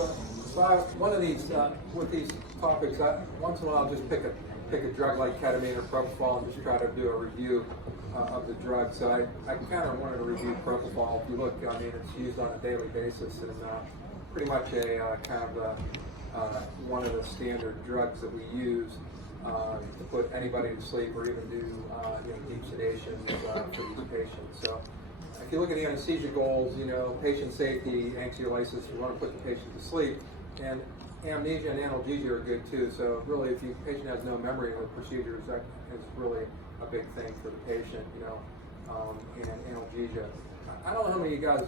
One of these, with these topics, once in a while I'll just pick a drug like ketamine or propofol and just try to do a review of the drug. So I kind of wanted to review propofol. If you look, I mean, it's used on a daily basis and pretty much a kind of one of the standard drugs that we use to put anybody to sleep or even do deep sedation for these patients. So if you look at the anesthesia goals, patient safety, anxiolysis, you want to put the patient to sleep, and amnesia and analgesia are good too. So really, if the patient has no memory of the procedures, that is really a big thing for the patient, and analgesia. I don't know how many of you guys,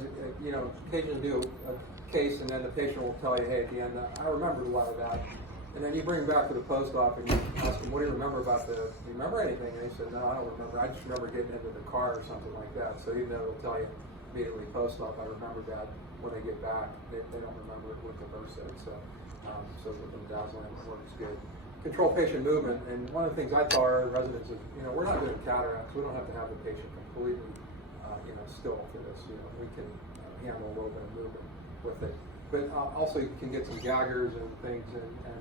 occasionally do a case and then the patient will tell you, hey, at the end, I remembered a lot of that. And then you bring them back to the post-op and you ask them, what do you remember about do you remember anything? And they said, no, I don't remember. I just remember getting into the car or something like that. So even though they'll tell you immediately post-op, I remember that, when they get back, they don't remember what the nurse said. So with them dazzling, it works good. Control patient movement. And one of the things I tell our residents is, we're not doing cataracts. We don't have to have the patient completely, still for this. We can handle a little bit of movement with it. But also you can get some gaggers and things and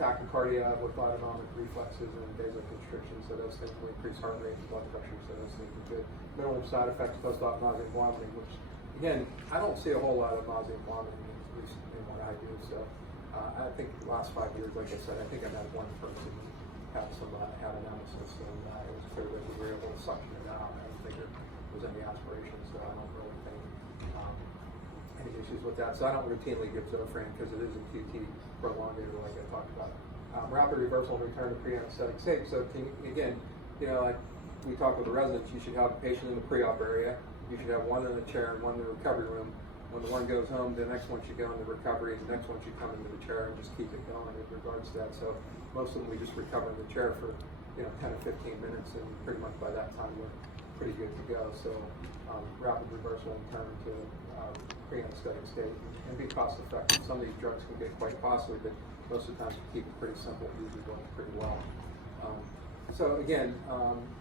tachycardia with autonomic reflexes and vasoconstriction, so those things will increase heart rate and blood pressure, so those things are good. Minimal side effects, post-op nausea and vomiting, which again, I don't see a whole lot of nausea and vomiting, at least in what I do. So I think the last 5 years, like I said, I think I've had one person have had analysis, and it was clear that we were able to suction it out. I don't think there was any aspiration, so I don't really think any issues with that. So I don't routinely give Zofran because it is a QT prolongator, like I talked about. Rapid reversal and return to pre-anesthetic state. So again, like we talk with the residents, you should have a patient in the pre-op area. You should have one in the chair and one in the recovery room. When the one goes home, the next one should go into recovery, the next one should come into the chair, and just keep it going in regards to that. So most of them we just recover in the chair for 10 or 15 minutes, and pretty much by that time we're pretty good to go. So rapid reversal and return to pre-anesthetic state and be cost effective. Some of these drugs can get quite costly, but most of the time you keep it pretty simple, it usually works pretty well. So again,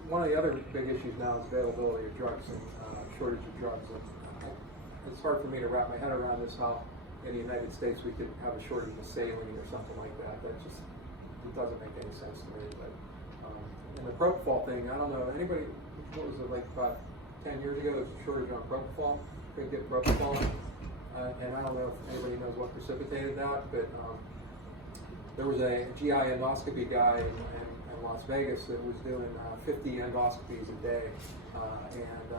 one of the other big issues now is availability of drugs and shortage of drugs. And it's hard for me to wrap my head around this, how in the United States we could have a shortage of saline or something like that. That just, it doesn't make any sense to me. But and the propofol thing, I don't know, anybody, what was it, like about 10 years ago, there was a shortage on propofol. Couldn't get propofol, and I don't know if anybody knows what precipitated that, but there was a GI endoscopy guy in Las Vegas that was doing 50 endoscopies a day, and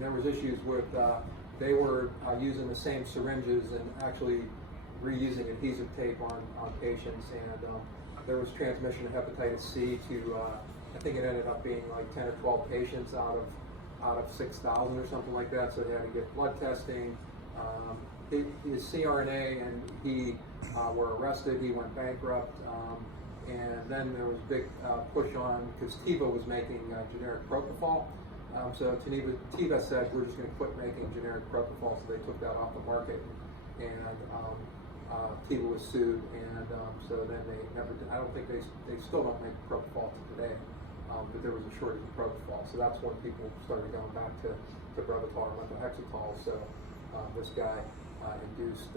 there was issues with they were using the same syringes and actually reusing adhesive tape on patients, and there was transmission of hepatitis C to I think it ended up being like 10 or 12 patients out of 6,000 or something like that, so they had to get blood testing. His CRNA and he were arrested, he went bankrupt, and then there was a big push on, because Teva was making generic propofol. So Teva said, we're just going to quit making generic propofol, so they took that off the market, and Teva was sued, and so then they never did. I don't think they still don't make propofol to today. But there was a shortage of propofol, so that's when people started going back to Brevitol or methotrexate. So this guy induced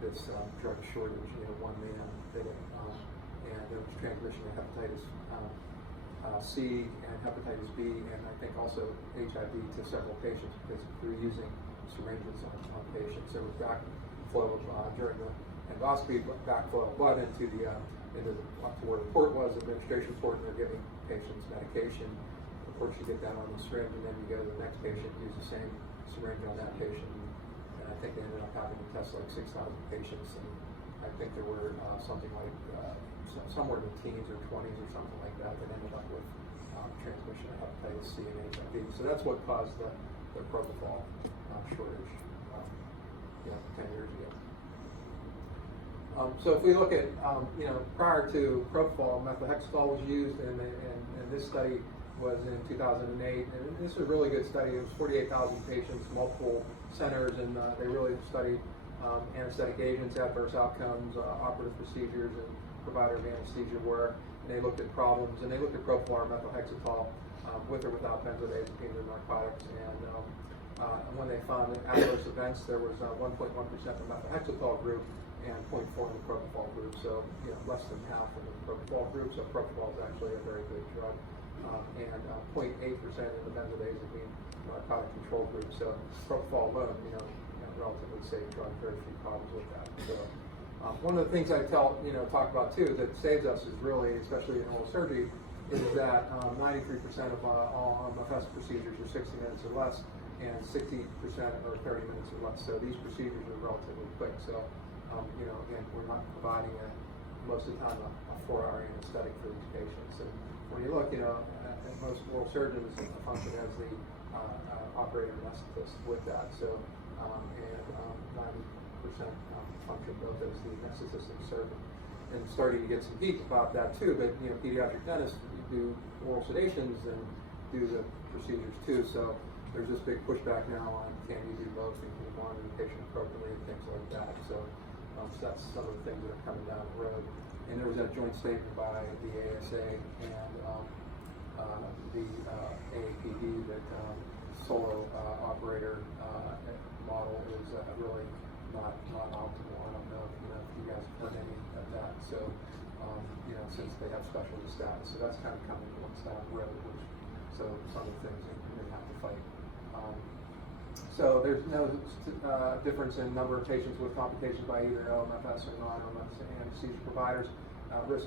this drug shortage. One man did it, and there was transmission of hepatitis C and hepatitis B, and I think also HIV to several patients because they were using syringes on patients. There was backflow during the endoscopy, backflow of blood into where the port was, administration port, and they're giving patients medication. Of course, you get that on the syringe, and then you go to the next patient, use the same syringe on that patient. And I think they ended up having to test like 6,000 patients, and I think there were something like somewhere in the teens or 20s or something like that ended up with transmission of hepatitis C and HIV. So that's what caused the propofol shortage 10 years ago. So if we look at, prior to propofol, methotrexate was used, and this study was in 2008, and this is a really good study. It was 48,000 patients, multiple centers, and they really studied anesthetic agents, adverse outcomes, operative procedures, and provider of anesthesia were, and they looked at problems, and they looked at propofol or methotrexate with or without benzodiazepines or narcotics, and And when they found adverse events, there was 1.1% in the methotrexate group and 0.4 in the propofol group. So, less than half in the propofol group. So propofol is actually a very good drug. And 0.8% in the benzodiazepine narcotic control group. So propofol alone, relatively safe drug, very few problems with that. So one of the things I talk about too that saves us is really, especially in oral surgery, is that 93% of all MFS procedures are 60 minutes or less, and 60% are 30 minutes or less. So these procedures are relatively quick. So again, we're not providing most of the time a 4-hour anesthetic for these patients. And when you look, at most oral surgeons function as the operator anesthetist with that. So and 90% function both as the anesthetist and surgeon. And starting to get some heat about that too, but pediatric dentists do oral sedations and do the procedures too. So there's this big pushback now on can you do both and can you monitor the patient appropriately and things like that. So that's some of the things that are coming down the road. And there was that joint statement by the ASA and the AAPD that solo operator model is really not optimal. I don't know if you guys have heard any of that. So since they have specialty status, so that's kind of coming once down the road. So some of the things that you may have to fight. So there's no difference in number of patients with complications by either OMFS or non-OMFS anesthesia providers.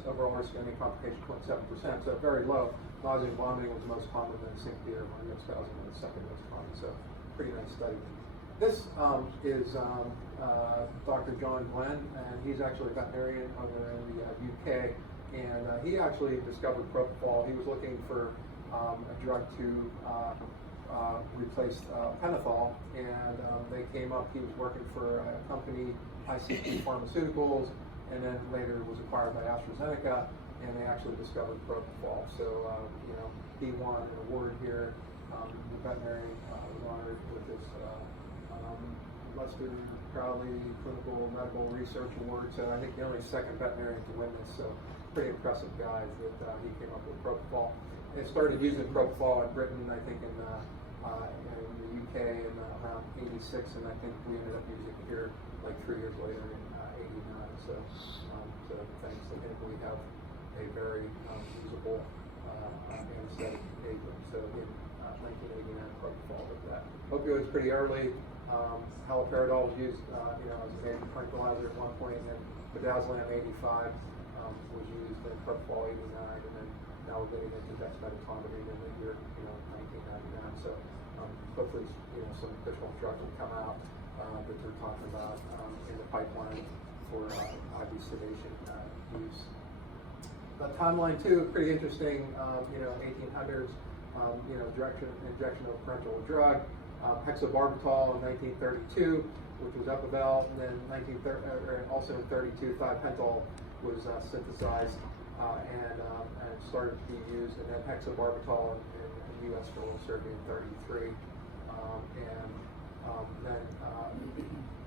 Overall risk of any complication 0.7%, so very low. Nausea and vomiting was the most common, then syncope or heart spasm was the second most common. So pretty nice study. This is Dr. John Glenn, and he's actually a veterinarian over in the UK, and he actually discovered propofol. He was looking for a drug to replace pentothal, and they came up. He was working for a company, ICP Pharmaceuticals, and then later was acquired by AstraZeneca, and they actually discovered propofol. So he won an award here. The veterinarian was honored with this Lester Crowley Clinical Medical Research Award. So I think the only second veterinarian to win this. So pretty impressive guys that he came up with propofol. They started using propofol in Britain, I think, in the UK in around '86, and I think we ended up using it here like 3 years later in '89. So thanks to him, we have a very usable anesthetic agent. So in 1989, propofol with that. Opioids pretty early. Haloperidol was used, as a major tranquilizer at one point, and then midazolam 85 was used, and propofol 89, and then now we're getting into dexmedetomidine in the year, 1999. So hopefully, some additional drugs will come out that they're talking about in the pipeline for IV sedation use. The timeline too, pretty interesting. 1800s, injection of a parenteral drug. Hexabarbital in 1932, which was Epivel, and then also in 32, thiopentol was synthesized and started to be used, and then hexabarbital in U.S. for oral surgery in 33. Then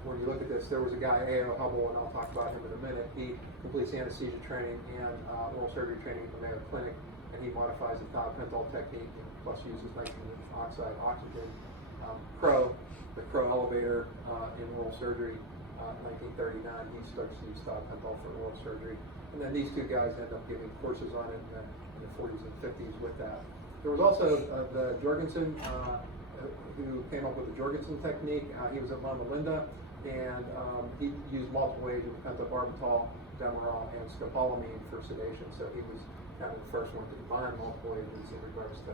when you look at this, there was a guy, A.O. Hubble, and I'll talk about him in a minute. He completes anesthesia training and oral surgery training at the Mayo Clinic, and he modifies the thiopentol technique, plus uses nitrogen oxide oxygen. The Crow elevator in oral surgery, 1939, he starts to use thiopentol for oral surgery. And then these two guys end up giving courses on it in the 40s and 50s with that. There was also the Jorgensen, who came up with the Jorgensen technique. He was at Loma Linda, and he used multiple agents, pentobarbital, Demerol, and scopolamine for sedation. So he was kind of the first one to combine multiple agents in regards to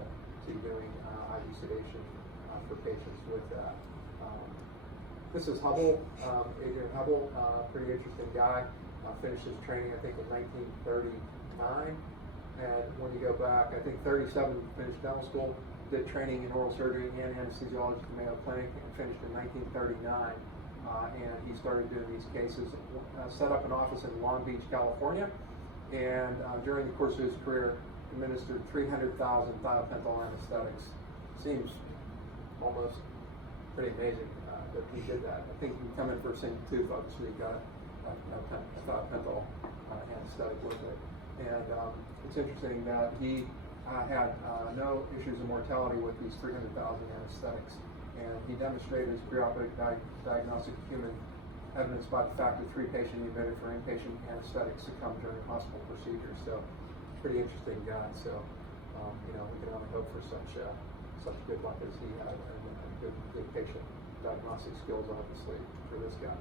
doing IV sedation for patients with that. This is Hubble, Adrian Hubble, pretty interesting guy. Finished his training, I think, in 1939. And when you go back, I think 37, finished dental school, did training in oral surgery and anesthesiology at the Mayo Clinic, and finished in 1939. And he started doing these cases, set up an office in Long Beach, California, and during the course of his career, administered 300,000 thiopentol anesthetics. Seems almost pretty amazing that he did that. I think he come in for a single tooth, obviously he got a thiopentol anesthetic with it. And it's interesting that he had no issues of mortality with these 300,000 anesthetics. and he demonstrated his preoperative diagnostic human evidence by the fact that 3 patients he admitted for inpatient anesthetic succumbed during hospital procedures. So, pretty interesting guy. So, we can only hope for such good luck as he had, and good patient diagnostic skills, obviously, for this guy.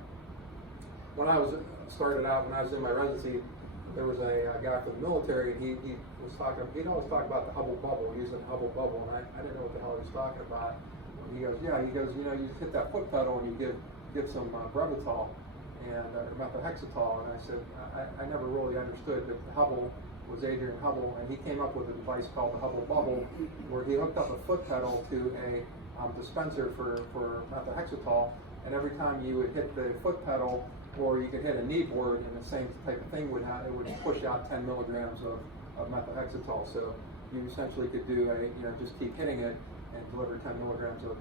When I was in my residency, there was a guy from the military, and he'd always talk about the Hubble bubble, using the Hubble bubble, and I didn't know what the hell he was talking about. And he goes, you just hit that foot pedal and you give some Brevitol and or methotrexate, and I said, I never really understood that Hubble was Adrian Hubble, and he came up with a device called the Hubble bubble, where he hooked up a foot pedal to a dispenser for methotrexate, and every time you would hit the foot pedal, or you could hit a knee board, and the same type of thing would push out 10 milligrams of methotrexate. So you essentially could do just keep hitting it and deliver 10 milligrams of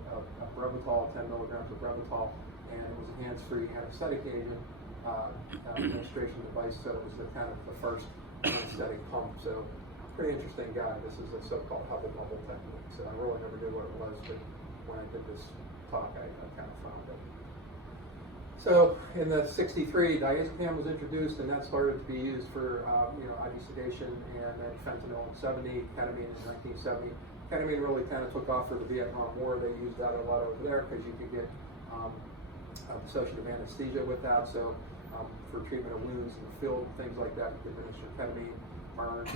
Brevitol, 10 milligrams of Brevitol, and it was a hands-free anesthetic agent administration device. So it was the first anesthetic pump. So pretty interesting guy. This is a so-called Hubble bubble technique. So I really never knew what it was, but when I did this talk, I kind of found it. So in the '63, diazepam was introduced, and that started to be used for IV sedation, and then fentanyl in '70, ketamine in 1970. Ketamine really kind of took off for the Vietnam War. They used that a lot over there because you could get dissociative anesthesia with that. So for treatment of wounds in the field, things like that, you could administer ketamine, burns,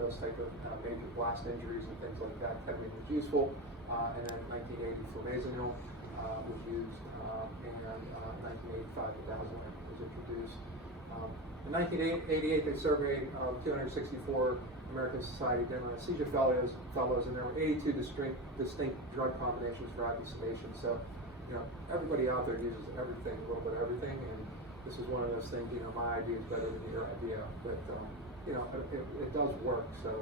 those type of major blast injuries and things like that. Ketamine was useful. And then in 1980, flumazenil was used, and 1985, midazolam was introduced. In 1988, they surveyed 264 American Society of General Anesthesia fellows, and there were 82 distinct drug combinations for IV sedation. So, everybody out there uses everything, a little bit of everything, and this is one of those things. My idea is better than your idea, but it does work. So,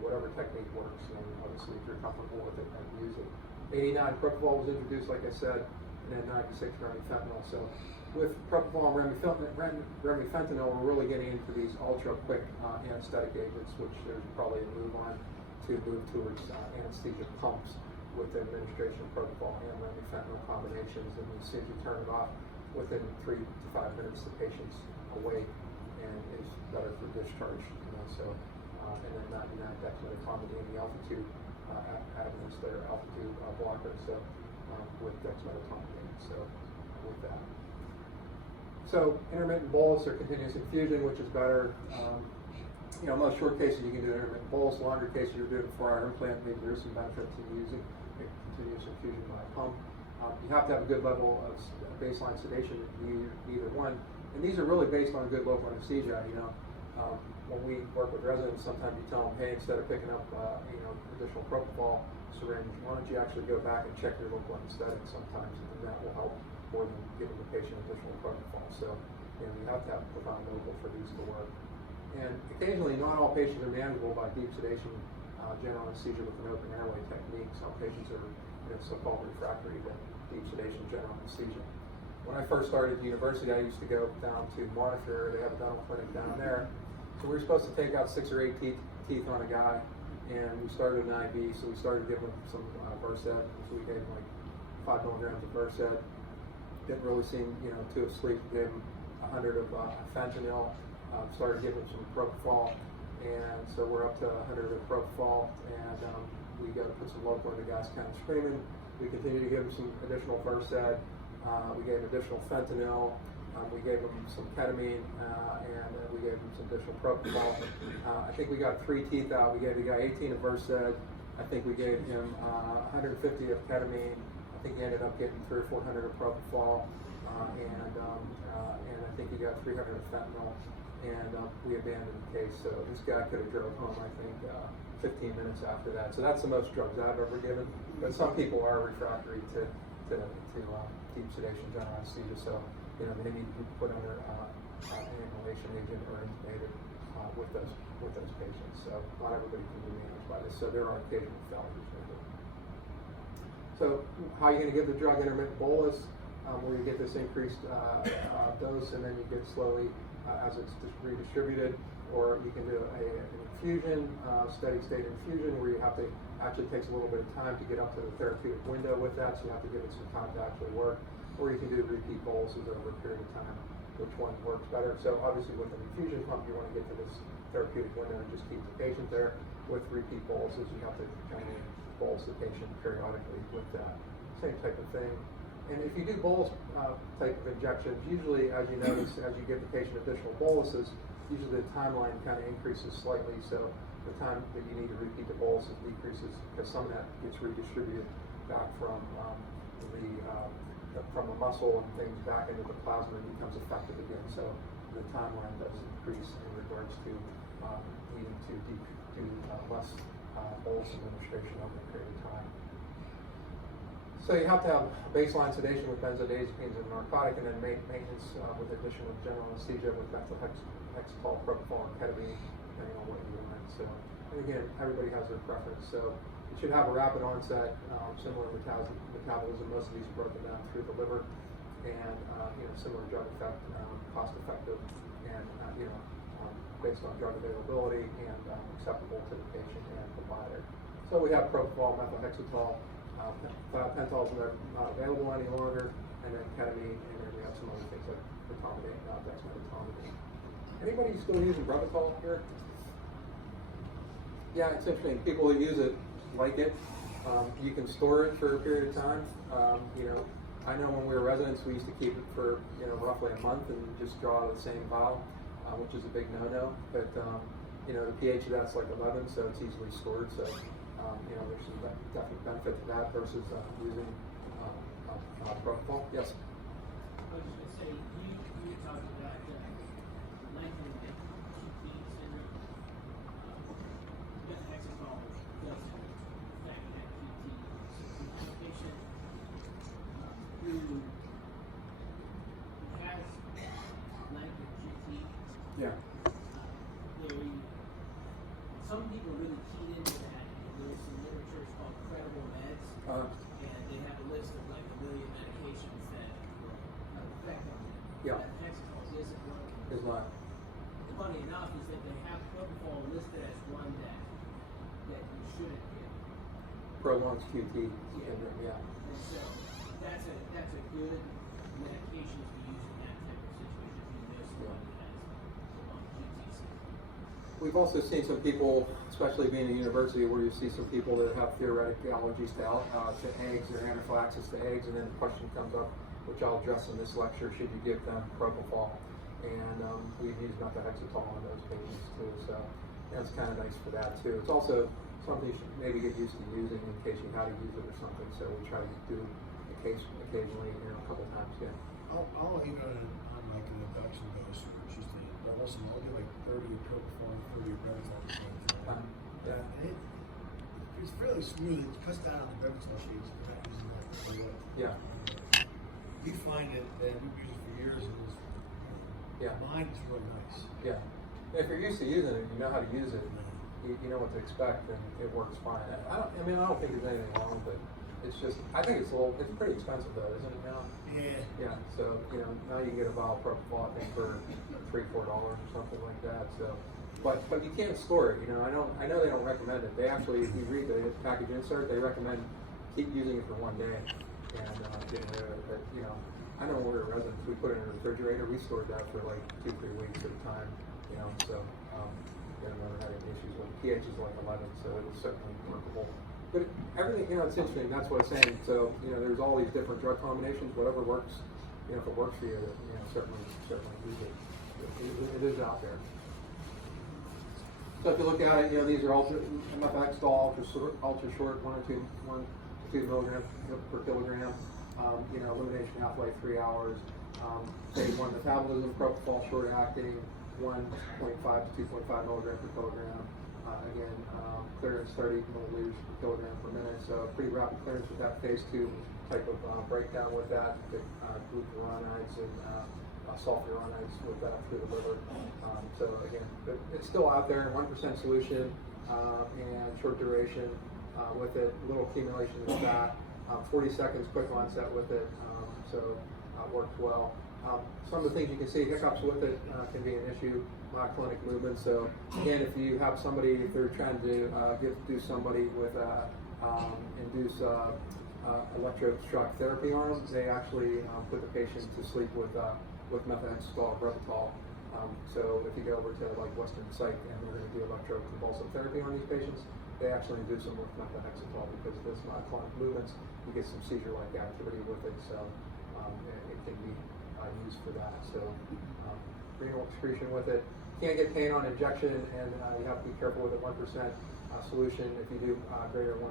whatever technique works, and obviously if you're comfortable with it, then use it. '89, Propofol was introduced, like I said, and then '96, remifentanil. So with Propofol and remifentanil, we're really getting into these ultra-quick anesthetic agents, which there's probably a move towards anesthesia pumps with the administration of Propofol and remifentanil combinations. And as soon as you turn it off, within 3 to 5 minutes, the patient's awake and is better for discharge. And then 99 dexmedetomidine, the altitude agonists, they're altitude blockers. So with dexmedetomidine. So with that. So intermittent bolus or continuous infusion, which is better. Most short cases you can do intermittent bolus. Longer cases you're doing 4-hour implant. Maybe there's some benefits in using continuous infusion by pump. You have to have a good level of baseline sedation in either one. And these are really based on good local anesthesia. When we work with residents, sometimes you tell them, hey, instead of picking up additional propofol syringe, why don't you actually go back and check your local anesthetic sometimes, and that will help more than giving the patient additional propofol. So you have to have profound local for these to work. And occasionally, not all patients are manageable by deep sedation, general anesthesia with an open airway technique. Some patients are so-called refractory to deep sedation, general anesthesia. When I first started at the university, I used to go down to Montefiore. They have a dental clinic down there. So we were supposed to take out 6 or 8 teeth on a guy, and we started an IV. So we started giving him some Versed. So we gave him like 5 milligrams of Versed. Didn't really seem too asleep. Gave him 100 of fentanyl. Started giving him some propofol, and so we're up to 100 of propofol, and we got to put some local, and the guy's kind of screaming. We continue to give him some additional Versed. We gave him additional fentanyl. We gave him some ketamine, and we gave him some additional propofol. I think we got 3 teeth out. We gave the guy 18 of Versed. I think we gave him 150 of ketamine. I think he ended up getting 300 or 400 of propofol, and I think he got 300 of fentanyl. And we abandoned the case. So this guy could have drove home, I think, 15 minutes after that. So that's the most drugs I've ever given. But some people are refractory to deep sedation, general anesthesia. So they need to be put under an inhalation agent or intubated with those patients. So not everybody can be managed by this. So there are occasional failures with it. So how are you going to give the drug intermittent bolus? Where you get this increased dose, and then you get slowly as it's redistributed. or you can do an infusion, steady state infusion, where you have to, actually takes a little bit of time to get up to the therapeutic window with that, so you have to give it some time to actually work. Or you can do repeat boluses over a period of time, which one works better. So obviously with an infusion pump, you want to get to this therapeutic window and just keep the patient there. With repeat boluses, you have to kind of bolus the patient periodically with that. Same type of thing. And if you do bolus type of injections, usually, as you notice, as you give the patient additional boluses, usually the timeline kind of increases slightly. So the time that you need to repeat the boluses decreases, because some of that gets redistributed back from the muscle and things back into the plasma and becomes effective again. So the timeline does increase in regards to needing to do less bolus administration over a period of time. So you have to have baseline sedation with benzodiazepines and narcotic, and then maintenance with addition of general anesthesia with methylhexatol, propofol, and ketamine, depending on what you want. So, and again, everybody has their preference. So it should have a rapid onset, similar metabolism. Most of these are broken down through the liver, and similar drug effect, cost effective, and based on drug availability and acceptable to the patient and provider. So we have propofol, methylhexatol. Pentols are not available any longer, and then ketamine, and then we have some other things like protomidate, dexmedetomidine. Anybody still using Propofol here? Yeah, it's interesting. People that use it like it. You can store it for a period of time. I know when we were residents, we used to keep it for roughly a month and just draw the same vial, which is a big no-no. But the pH of that's like 11, so it's easily stored. So there's some definite benefit to that versus using Propofol. Yes? I was just going to say, you were talking about lengthening the QT syndrome. Methylhexatol doesn't affect that QT. So the patient who has lengthened QT, Yeah. Some people really keyed into that. There's some literature called Credible Meds, and they have a list of like 1 million medications that will have effect on them. Yeah. Hexatol isn't one. Is not. Funny enough is that they have propofol listed as one that you shouldn't give. Prolongs QT. Yeah. And so that's a good medication to be used in that type of situation if you know someone that has prolonged QT syndrome. We've also seen some people, especially being a university, where you see some people that have theoretic allergies to eggs or anaphylaxis to eggs, and then the question comes up, which I'll address in this lecture: should you give them propofol? And we've used methylhexatol on those patients too, so that's kind of nice for that too. It's also something you should maybe get used to using in case you had to use it or something. So we try to do occasionally, a couple times. Yeah. I'll even on like an induction dose, which is the double, I'll do like 30 propofol, 30 Brevitol. It's fairly smooth. It cuts down on the Brevitol shades. We're not using that for what. Yeah. We find it that we've used it for years, and mine is really nice. Yeah. If you're used to using it, you know how to use it. You know what to expect, and it works fine. I don't think there's anything wrong with it. It's just, I think it's pretty expensive though, isn't it now? Yeah. Yeah. So now you can get a vial of propofol, I think, for $3-4 or something like that. So, but you can't store it. I know they don't recommend it. They actually, if you read the package insert, they recommend keep using it for 1 day and getting rid of it. But I know when we were residents, we put it in a refrigerator. We stored that for like 2-3 weeks at a time. So never had any issues with it. pH is like 11, so it was certainly workable. But everything, it's interesting. That's what I'm saying. So there's all these different drug combinations. Whatever works, if it works for you, certainly use it. It is out there. So if you look at it, these are methylhexatol, ultra short, 1 to 2 milligrams per kilogram. Elimination half-life 3 hours. Phase 1 metabolism, propofol short acting, 1.5 to 2.5 milligram per kilogram. Again, clearance 30 milliliters per kilogram per minute. So pretty rapid clearance with that phase 2 type of breakdown with that. The glucuronides and sulfuronides with that through the liver. So again, but it's still out there, 1% solution and short duration with it, little accumulation of fat, 40 seconds quick onset with it. So works well. Some of the things you can see, hiccups with it can be an issue, myoclonic movement. So again, if you have somebody, if they're trying to do somebody with induce electroshock therapy arms, they actually put the patient to sleep with methylene Propofol. So if you go over to like Western Psych and they're going to do electroconvulsive therapy on these patients, they actually induce them with methylhexatol because of this myoclonic movements. You get some seizure-like activity with it, so it can be used for that. So renal excretion with it. Can't get pain on injection, and you have to be careful with a 1% solution. If you do greater than 1%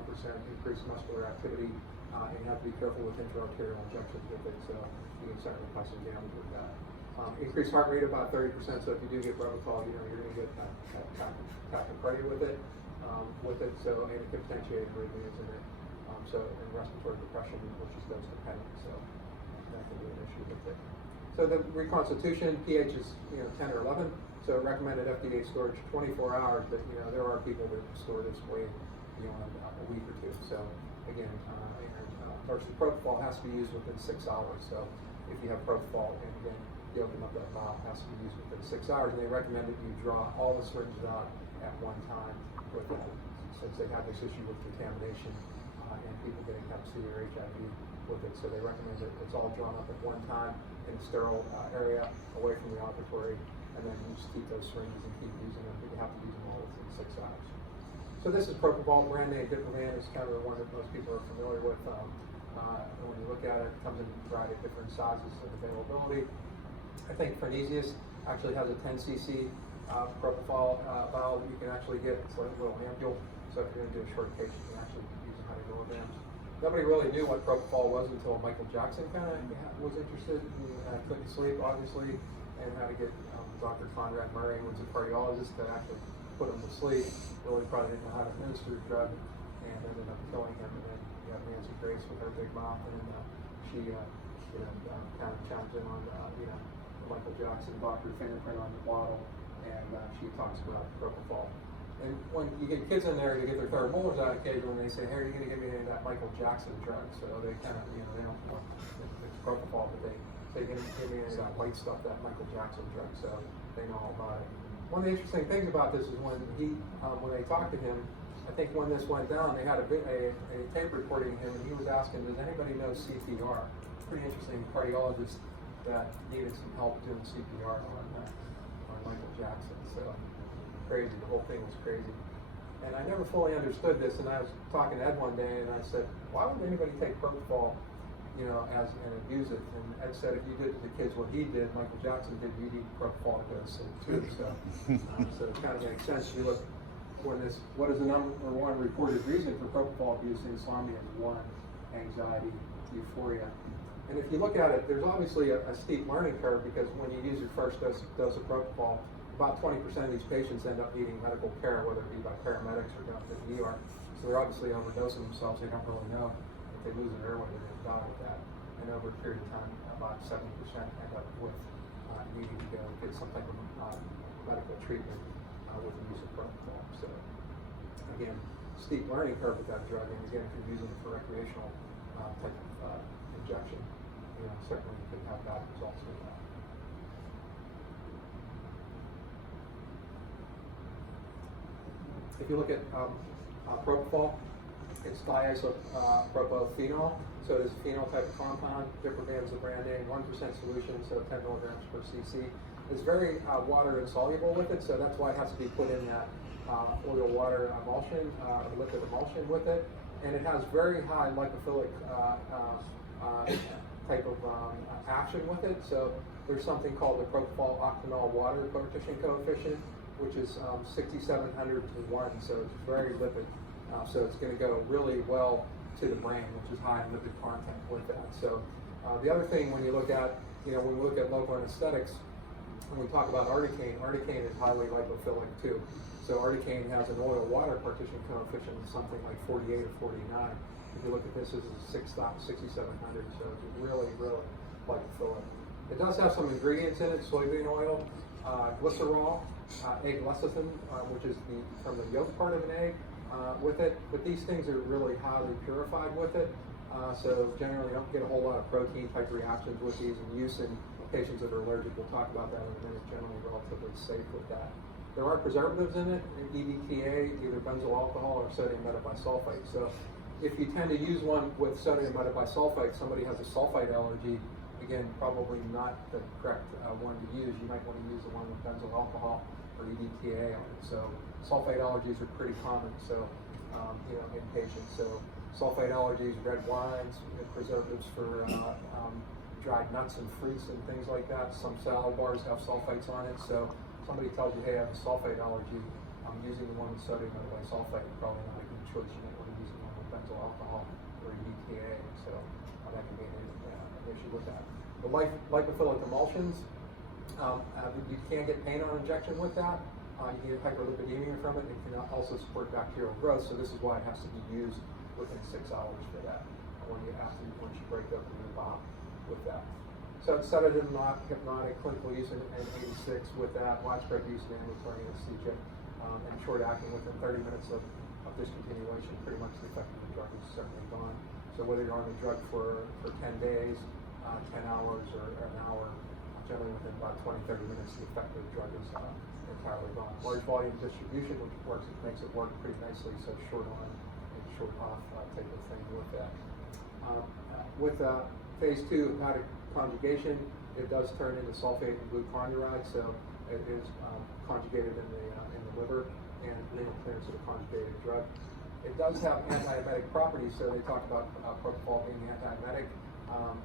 increased muscular activity, and you have to be careful with intra-arterial injections with it, so you can certainly cause some damage with that. Increased heart rate about 30%, so if you do get Propofol, you're going to get tachycardia with it, so, and it can potentiate arrhythmias in it, and respiratory depression, which is dose dependent, so that can be an issue with it. So the reconstitution, pH is 10 or 11, so recommended FDA storage 24 hours, but there are people that store this way beyond a week or two. So again, versus Propofol has to be used within 6 hours. So if you have Propofol and again you open up that vial, it has to be used within 6 hours. And they recommend that you draw all the syringes out at one time with that, since they have this issue with contamination and people getting Hep C or HIV with it. So they recommend that it's all drawn up at one time in a sterile area away from the operatory, and then you just keep those syringes and keep using them. You have to use them all within 6 hours. So this is Propofol, brand name Diprovan is kind of the one that most people are familiar with. And when you look at it, it comes in a variety of different sizes and availability. I think Frenesius actually has a 10 cc Propofol vial that you can actually get. It's like a little ampule, so if you're going to do a short case, you can actually use 100 milligrams. Nobody really knew what Propofol was until Michael Jackson kind of was interested. He couldn't sleep, obviously, and had to get Dr. Conrad Murray, who was a cardiologist, to actually put him to sleep. Really probably didn't know how to administer the drug, and ended up killing him. And then you have Nancy Grace with her big mouth, and she kind of chimes in on Michael Jackson doctor fingerprint on the bottle, and she talks about Propofol. And when you get kids in there to get their third molars out occasionally, they say, "Hey, are you going to give me any of that Michael Jackson drug?" So they kind of, they don't want it's Propofol, but they say, "Give me any of that white stuff, that Michael Jackson drug." So they know all about it. One of the interesting things about this is when they talked to him, I think when this went down, they had a tape recording of him, and he was asking, "Does anybody know CPR?" Pretty interesting cardiologist that needed some help doing CPR on Michael Jackson. So crazy, the whole thing was crazy. And I never fully understood this, and I was talking to Ed one day, and I said, "Why would anybody take Propofol, and abuse it?" And Ed said, "If you did to the kids what he did, Michael Jackson did, you need Propofol to go to sleep too." So it kind of makes sense. If you look for this, what is the number one reported reason for Propofol abuse? Insomnia is one, anxiety, euphoria. And if you look at it, there's obviously a steep learning curve, because when you use your first dose of Propofol, about 20% of these patients end up needing medical care, whether it be by paramedics or down to the ER. So they're obviously overdosing themselves. They don't really know if they lose their airway, they're going to die with that. And over a period of time, about 70% end up with needing to go get some type of medical treatment with the use of Propofol. So again, steep learning curve with that drug. And again, if you're using it for recreational type of injection, certainly you could have bad results with that. If you look at Propofol, it's diisopropofenol, so it is a phenol type of compound. Diprovan is the brand name, 1% solution, so 10 milligrams per cc. It's very water insoluble with it, so that's why it has to be put in that oil water emulsion, liquid emulsion with it. And it has very high lipophilic type of action with it. So there's something called the Propofol octanol water partition coefficient, which is 6,700 to 1, so it's very lipid. So it's going to go really well to the brain, which is high in lipid content with that. So the other thing, when you look at, when we look at local anesthetics, when we talk about articaine is highly lipophilic too. So articaine has an oil-water partition coefficient of something like 48 or 49. If you look at this, this is 6,700, so it's really, really lipophilic. It does have some ingredients in it: soybean oil, glycerol, egg lecithin, which is from the yolk part of an egg, with it. But these things are really highly purified with it, So generally don't get a whole lot of protein type reactions with these, and use in patients that are allergic. We'll talk about that in a minute. Generally relatively safe with that. There are preservatives in it, EDTA, either benzyl alcohol or sodium metabisulfite. So if you tend to use one with sodium metabisulfite, somebody has a sulfite allergy, again, probably not the correct one to use. You might want to use the one with benzyl alcohol or EDTA on it. So sulfite allergies are pretty common, so in patients. So sulfite allergies, red wines, preservatives for dried nuts and fruits and things like that. Some salad bars have sulfites on it. So somebody tells you, hey, I have a sulfite allergy, I'm using the one with sodium metabisulfite, probably not a good choice. You might want to use the one with benzyl alcohol or EDTA. So that can be an issue with that. The lipophilic emulsions, you can get pain on injection with that. You get hyperlipidemia from it. It can also support bacterial growth. So this is why it has to be used within 6 hours for that. Once you break up and move on with that. So it's sedative, not hypnotic, clinical use in 86 with that, widespread use in ambulatory anesthesia, and short acting within 30 minutes of discontinuation. Pretty much the effect of the drug is certainly gone. So whether you're on the drug for 10 days, 10 hours, or an hour, generally within about 20-30 minutes, the effect of the drug is entirely gone. Large volume distribution, which makes it work pretty nicely, so short on and short off type of thing with that. With phase 2 hepatic conjugation, it does turn into sulfate and glucuronide, so it is conjugated in the liver and renal clearance of the conjugated drug. It does have antiemetic properties, so they talk about propofol being antiemetic.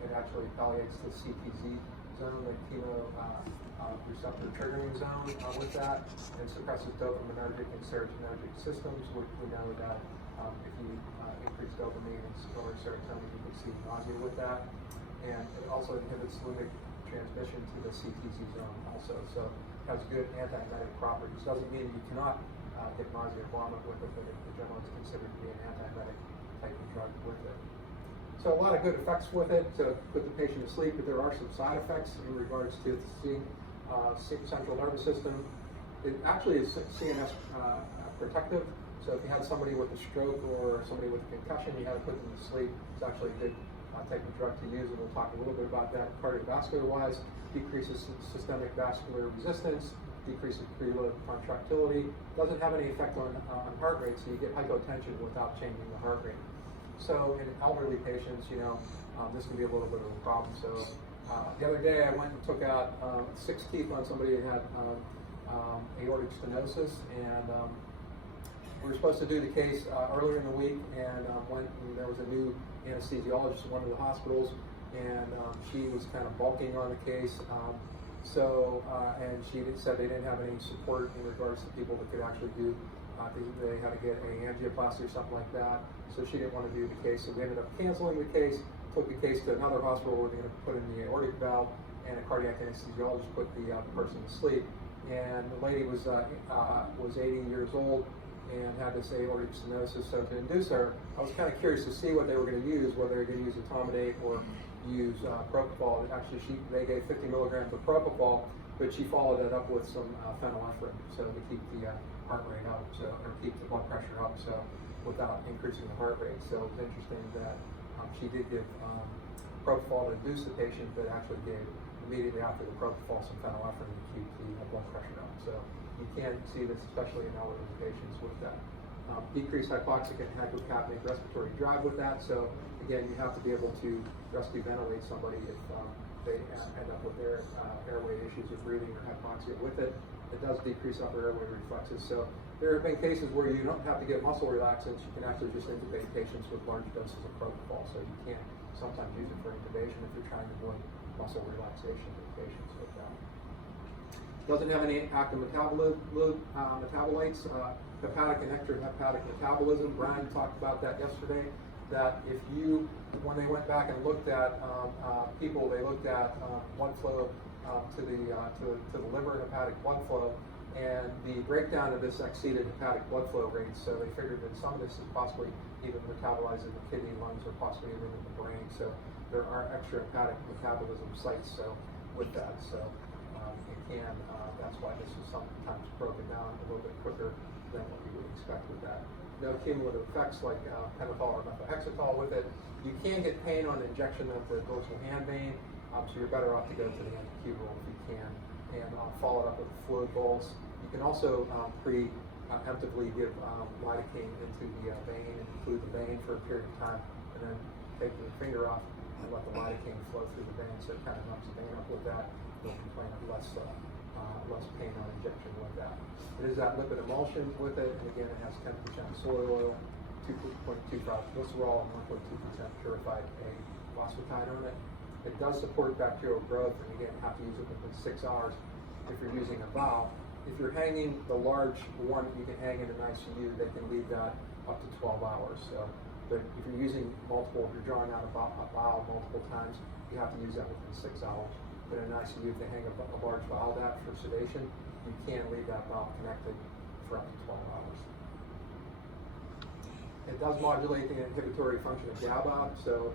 It actually palliates the CTZ zone, the chemo receptor triggering zone with that, and suppresses dopaminergic and serotonergic systems. We know that if you increase dopamine and lower serotonin, you can see nausea with that. And it also inhibits lytic transmission to the CTZ zone also. So it has good antiemetic properties. Doesn't mean you cannot get nausea or vomit with it, but it generally is considered to be an antiemetic type of drug with it. So a lot of good effects with it to put the patient to sleep, but there are some side effects in regards to the central nervous system. It actually is CNS protective. So if you had somebody with a stroke or somebody with a concussion, you had to put them to sleep. It's actually a good type of drug to use, and we'll talk a little bit about that. Cardiovascular-wise, decreases systemic vascular resistance, decreases preload contractility. Doesn't have any effect on heart rate, so you get hypotension without changing the heart rate. So in elderly patients, this can be a little bit of a problem. So the other day I went and took out 6 teeth on somebody who had aortic stenosis, and we were supposed to do the case earlier in the week, and there was a new anesthesiologist in one of the hospitals, and she was kind of bulking on the case. And she said they didn't have any support in regards to people that could actually do, they had to get an angioplasty or something like that. So she didn't want to do the case, so we ended up canceling the case, took the case to another hospital where they're going to put in the aortic valve, and a cardiac anesthesiologist put the person to sleep. And the lady was 80 years old and had this aortic stenosis. So to induce her, I was kind of curious to see what they were going to use, whether they were going to use etomidate or use propofol. Actually, they gave 50 milligrams of propofol, but she followed it up with some phenylephrine, so to keep the heart rate up, or keep the blood pressure up, so without increasing the heart rate. So it was interesting that she did give propofol to induce the patient, but actually gave immediately after the propofol some phenylephrine to keep the blood pressure up. So you can see this, especially in elderly patients, with that. Decreased hypoxic and hypocapnic respiratory drive with that. So again, you have to be able to rescue ventilate somebody if they end up with their airway issues or breathing or hypoxia with it. It does decrease upper airway reflexes. So there have been cases where you don't have to get muscle relaxants. You can actually just intubate patients with large doses of propofol. So you can't sometimes use it for intubation if you're trying to avoid muscle relaxation in patients with that. Doesn't have any active metabolites, hepatic and extrahepatic metabolism. Brian talked about that yesterday, that if you, when they went back and looked at people, they looked at blood flow to the liver, hepatic blood flow, and the breakdown of this exceeded hepatic blood flow rates. So they figured that some of this is possibly even metabolized in the kidney, lungs, or possibly even in the brain. So there are extrahepatic metabolism sites with that. So that's why this is sometimes broken down a little bit quicker than what you would expect with that. no cumulative effects like pentothal or methotrexate with it. You can get pain on injection of the dorsal hand vein, so you're better off to go to the antecubital if you can, and follow it up with fluid bolus. You can also preemptively give lidocaine into the vein and include the vein for a period of time, and then take your finger off and let the lidocaine flow through the vein, so it kind of numps the vein up with that. You'll complain of less pain on injection with that. It is that lipid emulsion with it, and again, it has 10% soy oil, 2.25 glycerol, and 1.2% purified A phosphatide on it. It does support bacterial growth, and again, you have to use it within 6 hours if you're using a vial. If you're hanging the large one you can hang in an ICU, they can leave that up to 12 hours. So, but if you're using multiple, if you're drawing out a vial multiple times, you have to use that within 6 hours. But in an ICU, if they hang a large vial that for sedation, you can leave that valve connected for up to 12 hours. It does modulate the inhibitory function of GABA, so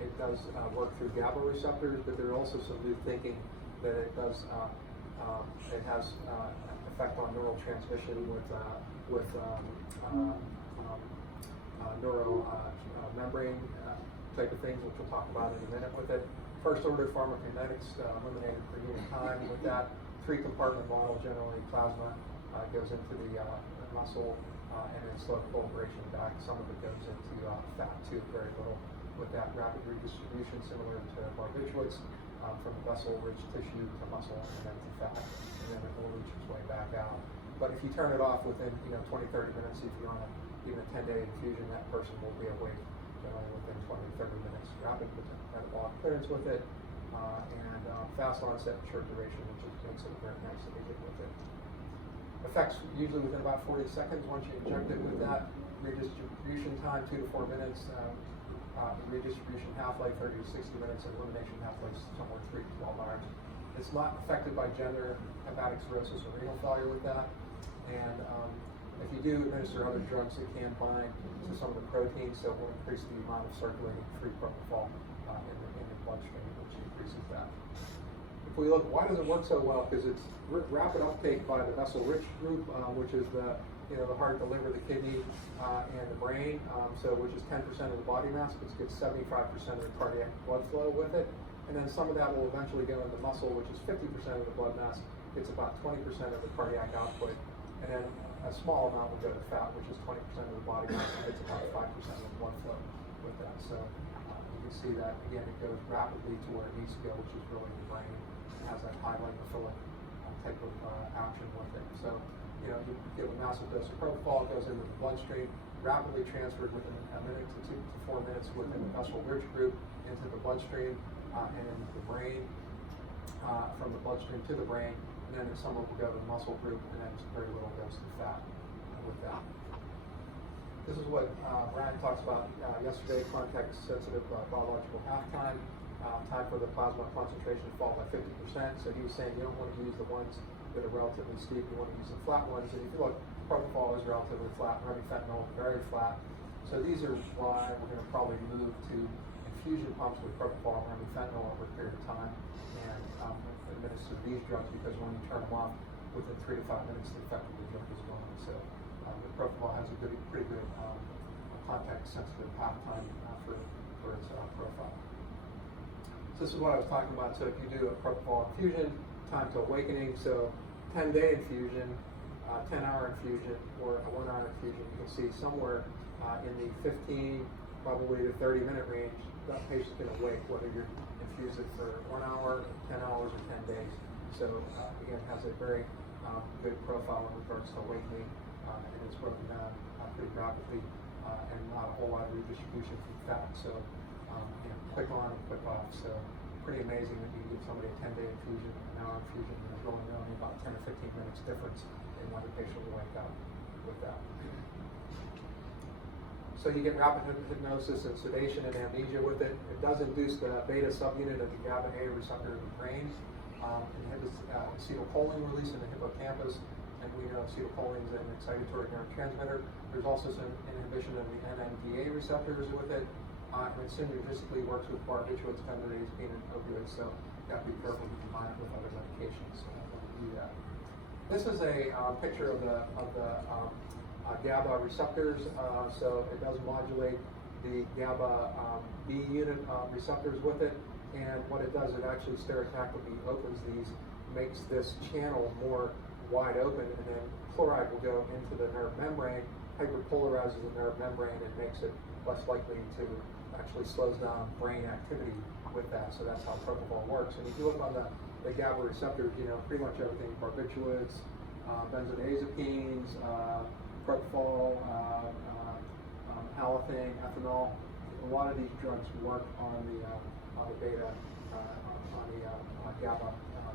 it does work through GABA receptors, but there's also some new thinking that it does, it has effect on neural transmission with membrane type of things, which we'll talk about in a minute with it. First order pharmacokinetics eliminated per unit time with that. 3-compartment model, generally plasma goes into the muscle and then slow coagulation back. Some of it goes into fat too, very little. With that rapid redistribution, similar to barbiturates, from vessel-rich tissue to muscle and then to fat, and then it will reach its way back out. But if you turn it off within 20-30 minutes, if you're on even a 10-day infusion, that person will be awake generally within 20-30 minutes. Rapid metabolic clearance with it, and fast onset and short duration, which makes it very nice to get with it. Effects usually within about 40 seconds once you inject it with that. Redistribution time 2 to 4 minutes. Redistribution half-life 30 to 60 minutes, and elimination half-life somewhere 3 to 12 hours. It's not affected by gender, hepatic cirrhosis, or renal failure with that. And if you do administer other drugs, it can bind to some of the proteins, so it will increase the amount of circulating free propofol in the bloodstream, which increases that. If we look, why does it work so well? Because it's rapid uptake by the vessel-rich group, which is the heart, the liver, the kidney, and the brain, which is 10% of the body mass, but gets 75% of the cardiac blood flow with it. And then some of that will eventually go into muscle, which is 50% of the blood mass, gets about 20% of the cardiac output. And then a small amount will go to fat, which is 20% of the body mass, and gets about 5% of the blood flow with that. So you can see that, again, it goes rapidly to where it needs to go, which is really the brain. It has that high lipophilic type of action with it. So, you give a massive dose of propofol, it goes into the bloodstream, rapidly transferred within a minute to 2 to 4 minutes within the vessel-rich group into the bloodstream and into the brain, from the bloodstream to the brain, and then some will go to the muscle group, and then very little goes to fat with that. This is what Ryan talks about yesterday, context-sensitive biological half-time. Time for the plasma concentration to fall by 50%. So he was saying you don't want to use the ones that are relatively steep, you want to use the flat ones. And if you look, propofol is relatively flat, remifentanil very flat. So these are why we're going to probably move to infusion pumps with propofol and remifentanil over a period of time and administer these drugs, because when you turn them off, within 3 to 5 minutes, the effect of the drug is gone. So the propofol has a pretty good context-sensitive half-time for its profile. So this is what I was talking about. So if you do a propofol infusion, time to awakening, so 10-day infusion, 10-hour infusion, or a 1-hour infusion, you can see somewhere in the 15, probably to 30-minute range, that patient's going to wake, whether you infuse it for 1 hour, 10 hours, or 10 days. So again, has a very good profile in regards to awakening, and it's broken down pretty rapidly, and not a whole lot of redistribution from fat. So quick on and quick off. So pretty amazing that you give somebody a 10-day infusion, an hour infusion, and there's only about 10 or 15 minutes difference in when the patient will wake up with that. So you get rapid hypnosis and sedation and amnesia with it. It does induce the beta subunit of the GABA A receptor in the brain. Inhibits acetylcholine release in the hippocampus, and we know acetylcholine is an excitatory neurotransmitter. There's also some inhibition of the NMDA receptors with it. And it synergistically works with barbiturates, benzodiazepine, and opioids, so you have to be careful to combine it with other medications when you do that. This is a picture of the GABA receptors, so it does modulate the GABA B unit receptors with it, and what it does, it actually stereotactically opens these, makes this channel more wide open, and then chloride will go into the nerve membrane, hyperpolarizes the nerve membrane, and makes it less likely to actually slows down brain activity with that. So that's how propofol works. And if you look on the GABA receptors, pretty much everything, barbiturates, benzodiazepines, propofol, halothane, ethanol, a lot of these drugs work on the beta, on the GABA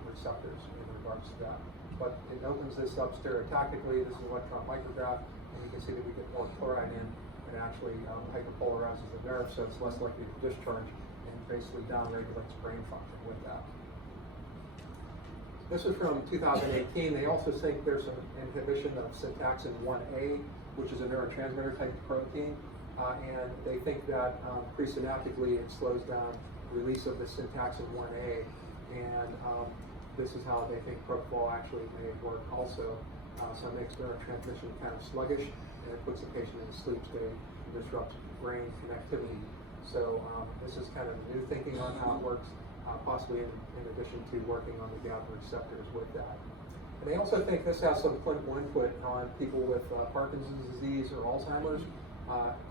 receptors in regards to that. But it opens this up stereotactically. This is an electron micrograph, and you can see that we get more chloride in, and actually hyperpolarizes the nerve, so it's less likely to discharge, and basically downregulates brain function with that. This is from 2018. They also think there's an inhibition of syntaxin 1A, which is a neurotransmitter type protein, and they think that presynaptically it slows down release of the syntaxin 1A, and this is how they think propofol actually may work also. So it makes neurotransmission kind of sluggish, and it puts the patient in a sleep state and disrupts brain connectivity. So this is kind of new thinking on how it works, possibly in addition to working on the GABA receptors with that. And they also think this has some clinical input on people with Parkinson's disease or Alzheimer's,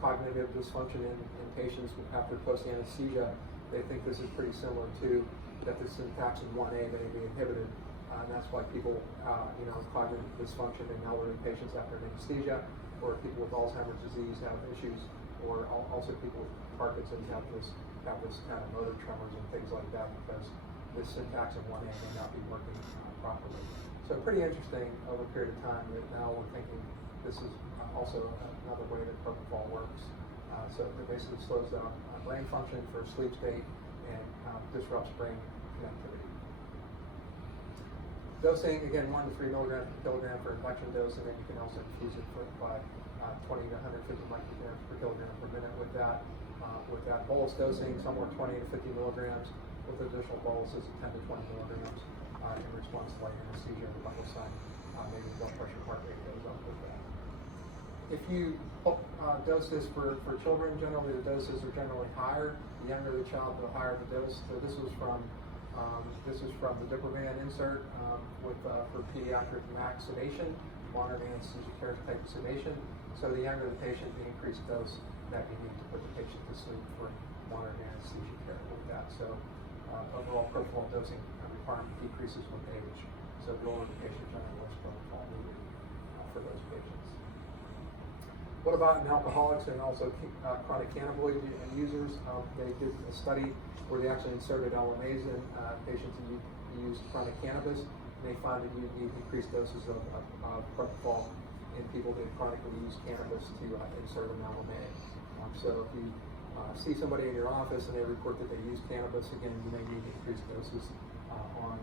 cognitive dysfunction in patients after post-anesthesia. They think this is pretty similar to that the syntaxin 1A may be inhibited. And that's why people, cognitive dysfunction in elderly patients after anesthesia, or people with Alzheimer's disease have issues, or also people with Parkinson's have this kind of motor tremors and things like that because this syntaxin 1A may not be working properly. So pretty interesting over a period of time that now we're thinking this is also another way that propofol works. So it basically slows down brain function for a sleep state and disrupts brain connectivity. Dosing, again, 1 to 3 milligrams per kilogram for injection dose, and then you can also infuse it by 20 to 150 micrograms per kilogram per minute with that. With that bolus dosing, somewhere 20 to 50 milligrams, with additional boluses of 10 to 20 milligrams in response to like anesthesia or vital sign. Maybe blood pressure, heart rate goes up with that. If you dose this for children, generally the doses are generally higher. The younger the child, the higher the dose. So this is from the Diprovan insert for pediatric max sedation, monitored anesthesia care type of sedation. So the younger the patient, the increased dose that you need to put the patient to sleep for monitored anesthesia care with that. So overall propofol dosing requirement decreases with age. So the older the patient, generally less propofol needed for those patients. What about in alcoholics and also chronic cannabinoid users? They did a study where they actually inserted LMAs in patients who used chronic cannabis, and they found that you need increased doses of propofol in people that chronically use cannabis to insert an LMA. So if you see somebody in your office and they report that they use cannabis, again, you may need increased doses on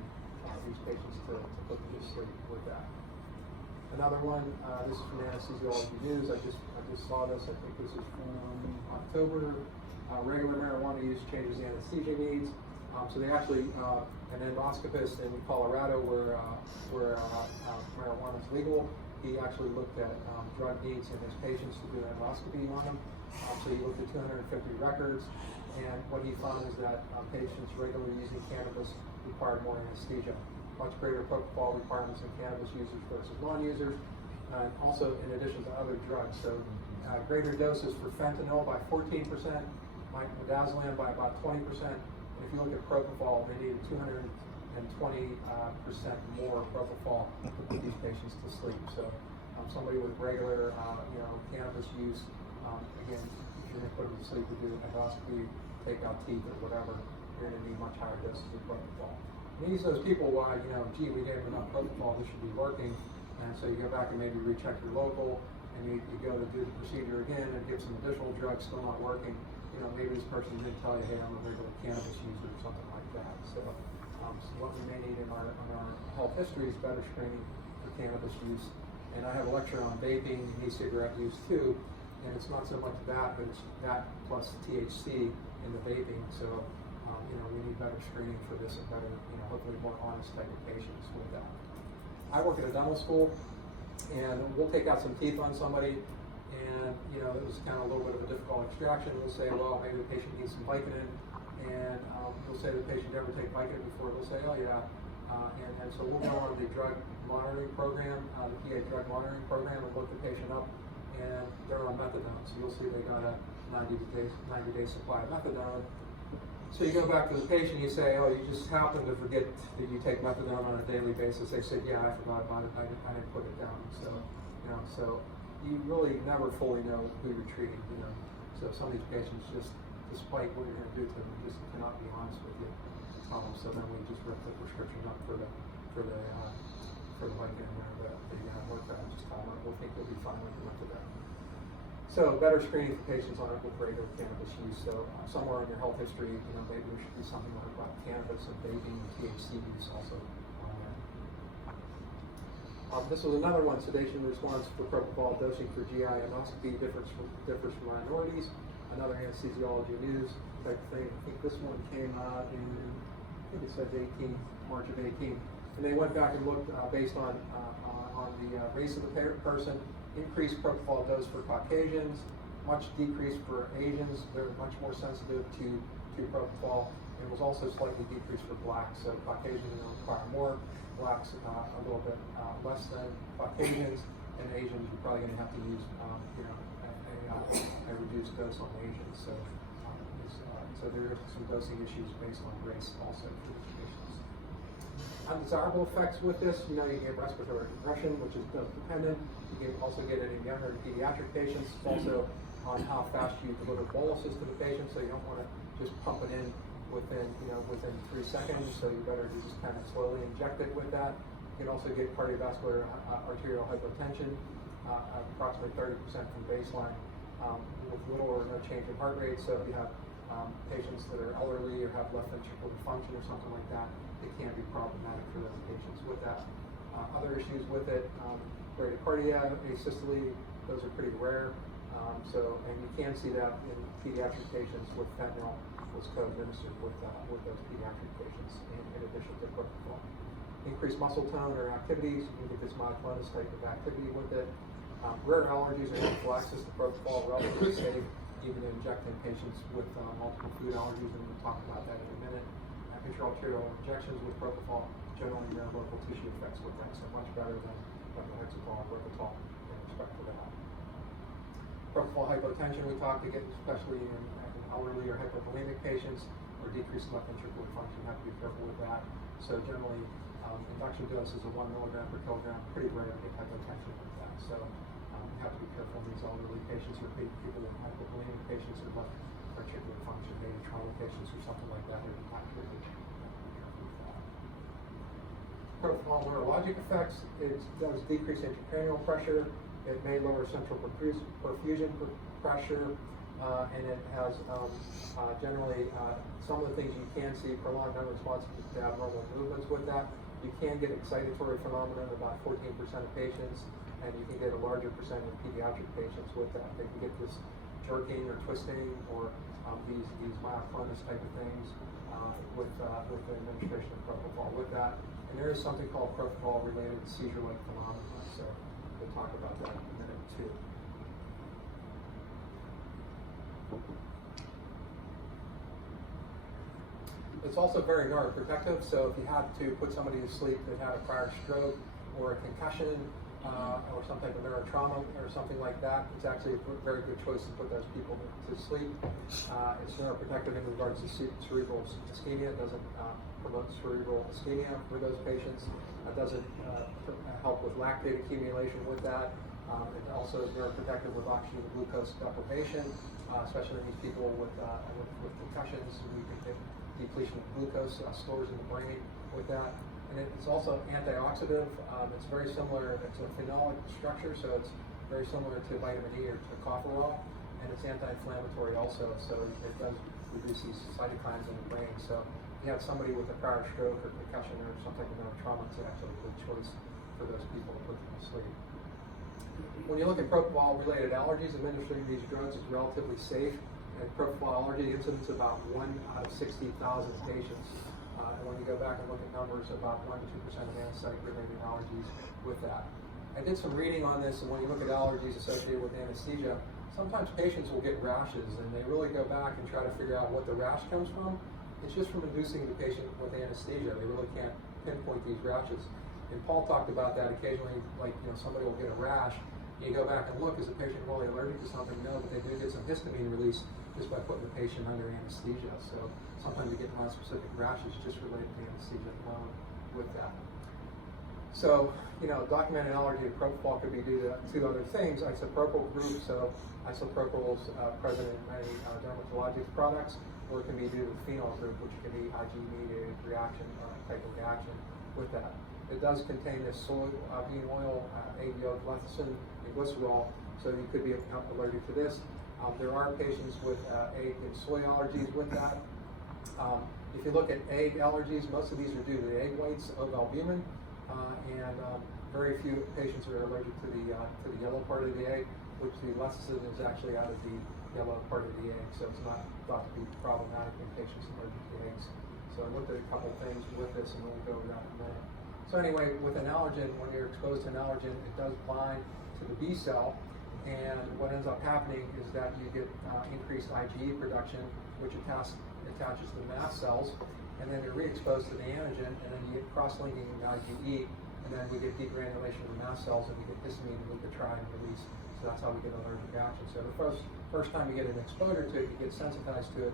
these patients to put them to sleep with that. Another one, this is from Anesthesiology News. I just saw this. I think this is from October. Regular marijuana use changes the anesthesia needs. So they actually, an endoscopist in Colorado where marijuana is legal, he actually looked at drug needs in his patients to do an endoscopy on them. So he looked at 250 records, and what he found is that patients regularly using cannabis required more anesthesia. Much greater propofol requirements in cannabis users versus non-users, and also in addition to other drugs. So greater doses for fentanyl by 14%, midazolam by about 20%. And if you look at propofol, they needed 220% more propofol to put these patients to sleep. So somebody with regular cannabis use, again, if you're going to put them to sleep or do an endoscopy, take out teeth or whatever, you're going to need much higher doses of propofol. And these are those people why, gee, we gave them enough propofol, this should be working. And so you go back and maybe recheck your local, and you go to do the procedure again and get some additional drugs still not working. Maybe this person didn't tell you, hey, I'm a regular cannabis user or something like that. So, so what we may need in our health history is better screening for cannabis use. And I have a lecture on vaping and e-cigarette use too. And it's not so much that, but it's that plus THC in the vaping. So, we need better screening for this and better, hopefully more honest type of patients with that. I work at a dental school, and we'll take out some teeth on somebody, and it was kind of a little bit of a difficult extraction. We'll say, well, maybe the patient needs some Vicodin, and we'll say to the patient, never take Vicodin before. They'll say, oh yeah, and so we'll go on the drug monitoring program, the PA drug monitoring program, and look the patient up, and they're on methadone. So you'll see they got a 90-day supply of methadone. So you go back to the patient, you say, oh, you just happen to forget that you take methadone on a daily basis. They said, yeah, I forgot about it. I didn't put it down. So, so you really never fully know who you're treating. So some of these patients just, despite what you're going to do to them, just cannot be honest with you. So then we just rip the prescription up for the Vicodin or the workout. Just tell them, we'll think you'll be fine with the methadone. So better screening for patients on with regular cannabis use. So somewhere in your health history, maybe there should be something like about cannabis and vaping and THC use also on there. This was another one, sedation response for propofol dosing for GI endoscopy differs from minorities. Another anesthesiology news type of thing. I think this one came out in, I think it said March of 18. And they went back and looked based on the race of the person. Increased propofol dose for Caucasians, much decreased for Asians. They're much more sensitive to propofol. It was also slightly decreased for blacks. So Caucasians require more, blacks a little bit less than Caucasians, and Asians you're probably going to have to use a reduced dose on Asians. So there are some dosing issues based on race also for these patients. Undesirable effects with this, you get respiratory depression, which is dose dependent. You can also get it in younger pediatric patients. It's also on how fast you deliver boluses to the patient, so you don't want to just pump it in within 3 seconds. So you better just kind of slowly inject it with that. You can also get cardiovascular arterial hypotension, approximately 30% from baseline, with little or no change in heart rate. So if you have patients that are elderly or have left ventricular dysfunction or something like that, it can be problematic for those patients with that. Other issues with it, bradycardia, asystole, those are pretty rare. And you can see that in pediatric patients with fentanyl was co-administered with those pediatric patients in addition to propofol. Increased muscle tone or activities, you can get this myoclonus type of activity with it. Rare allergies or anaphylaxis to propofol, relatively safe, even injecting patients with multiple food allergies, and we'll talk about that in a minute. Intraarterial injections with propofol, generally no local tissue effects with that, so much better than hexapol or Propofol in respect to that. Propofol hypotension we talked to get, especially in elderly or hypovolemic patients, or decreased left ventricular function, have to be careful with that. So generally, induction dose is a 1 milligram per kilogram, pretty rare to get hypotension with that. So you have to be careful in these elderly patients or people with hypovolemic patients or left ventricular function, maybe trauma patients or something like that, or not really careful with that. Propofol neurologic effects, it does decrease intracranial pressure. It may lower central perfusion pressure, and it has generally some of the things you can see, prolonged non-response to abnormal movements with that. You can get excitatory phenomenon in about 14% of patients, and you can get a larger percent in pediatric patients with that. They can get this jerking or twisting or these myoclonus type of things with the administration of propofol with that. And there is something called propofol-related seizure-like phenomena, so we'll talk about that in a minute too. It's also very neuroprotective, so if you had to put somebody to sleep that had a prior stroke or a concussion or some type of neurotrauma or something like that, it's actually a very good choice to put those people to sleep. It's neuroprotective in regards to cerebral ischemia. It doesn't promote cerebral ischemia for those patients. It doesn't help with lactate accumulation with that. It also is neuroprotective with oxygen and glucose deprivation, especially in these people with concussions. We can get depletion of glucose stores in the brain with that. And it's also antioxidant. It's very similar, it's a phenolic structure, so it's very similar to vitamin E or to tocopherol, and it's anti-inflammatory also, so it does reduce these cytokines in the brain. So if you have somebody with a prior stroke or concussion or something with neurotrauma, it's actually a good choice for those people to put them to sleep. When you look at propofol-related allergies, administering these drugs is relatively safe. And propofol allergy incidence is about 1 out of 60,000 patients. And when you go back and look at numbers, about 1 to 2% of anesthetic-related allergies with that. I did some reading on this, and when you look at allergies associated with anesthesia, sometimes patients will get rashes, and they really go back and try to figure out what the rash comes from. It's just from inducing the patient with anesthesia. They really can't pinpoint these rashes. And Paul talked about that occasionally, like, somebody will get a rash, and you go back and look, is the patient really allergic to something? No, but they do get some histamine release just by putting the patient under anesthesia. So sometimes you get non-specific rashes just related to anesthesia alone with that. So, documented allergy to propofol could be due to two other things: isopropyl group, so isopropyl is present in many dermatologic products, or it can be due to the phenol group, which can be IgE-mediated reaction type of reaction with that. It does contain this soybean oil, egg yolk, lecithin, and glycerol, so you could be allergic to this. There are patients with egg and soy allergies with that. If you look at egg allergies, most of these are due to the egg whites of albumin, and very few patients are allergic to the yellow part of the egg, which the lecithin is actually out of the yellow part of the egg, so it's not thought to be problematic in patients allergic to eggs. So I looked at a couple things with this, and we'll go over that in a minute. So anyway, with an allergen, when you're exposed to an allergen, it does bind to the B cell, and what ends up happening is that you get increased IgE production, which attaches to the mast cells, and then you're re-exposed to the antigen, and then you get cross-linking in IgE, and then we get degranulation of the mast cells, and we get histamine and leukotriene release. So that's how we get allergic reaction. So the first time you get an exposure to it, you get sensitized to it.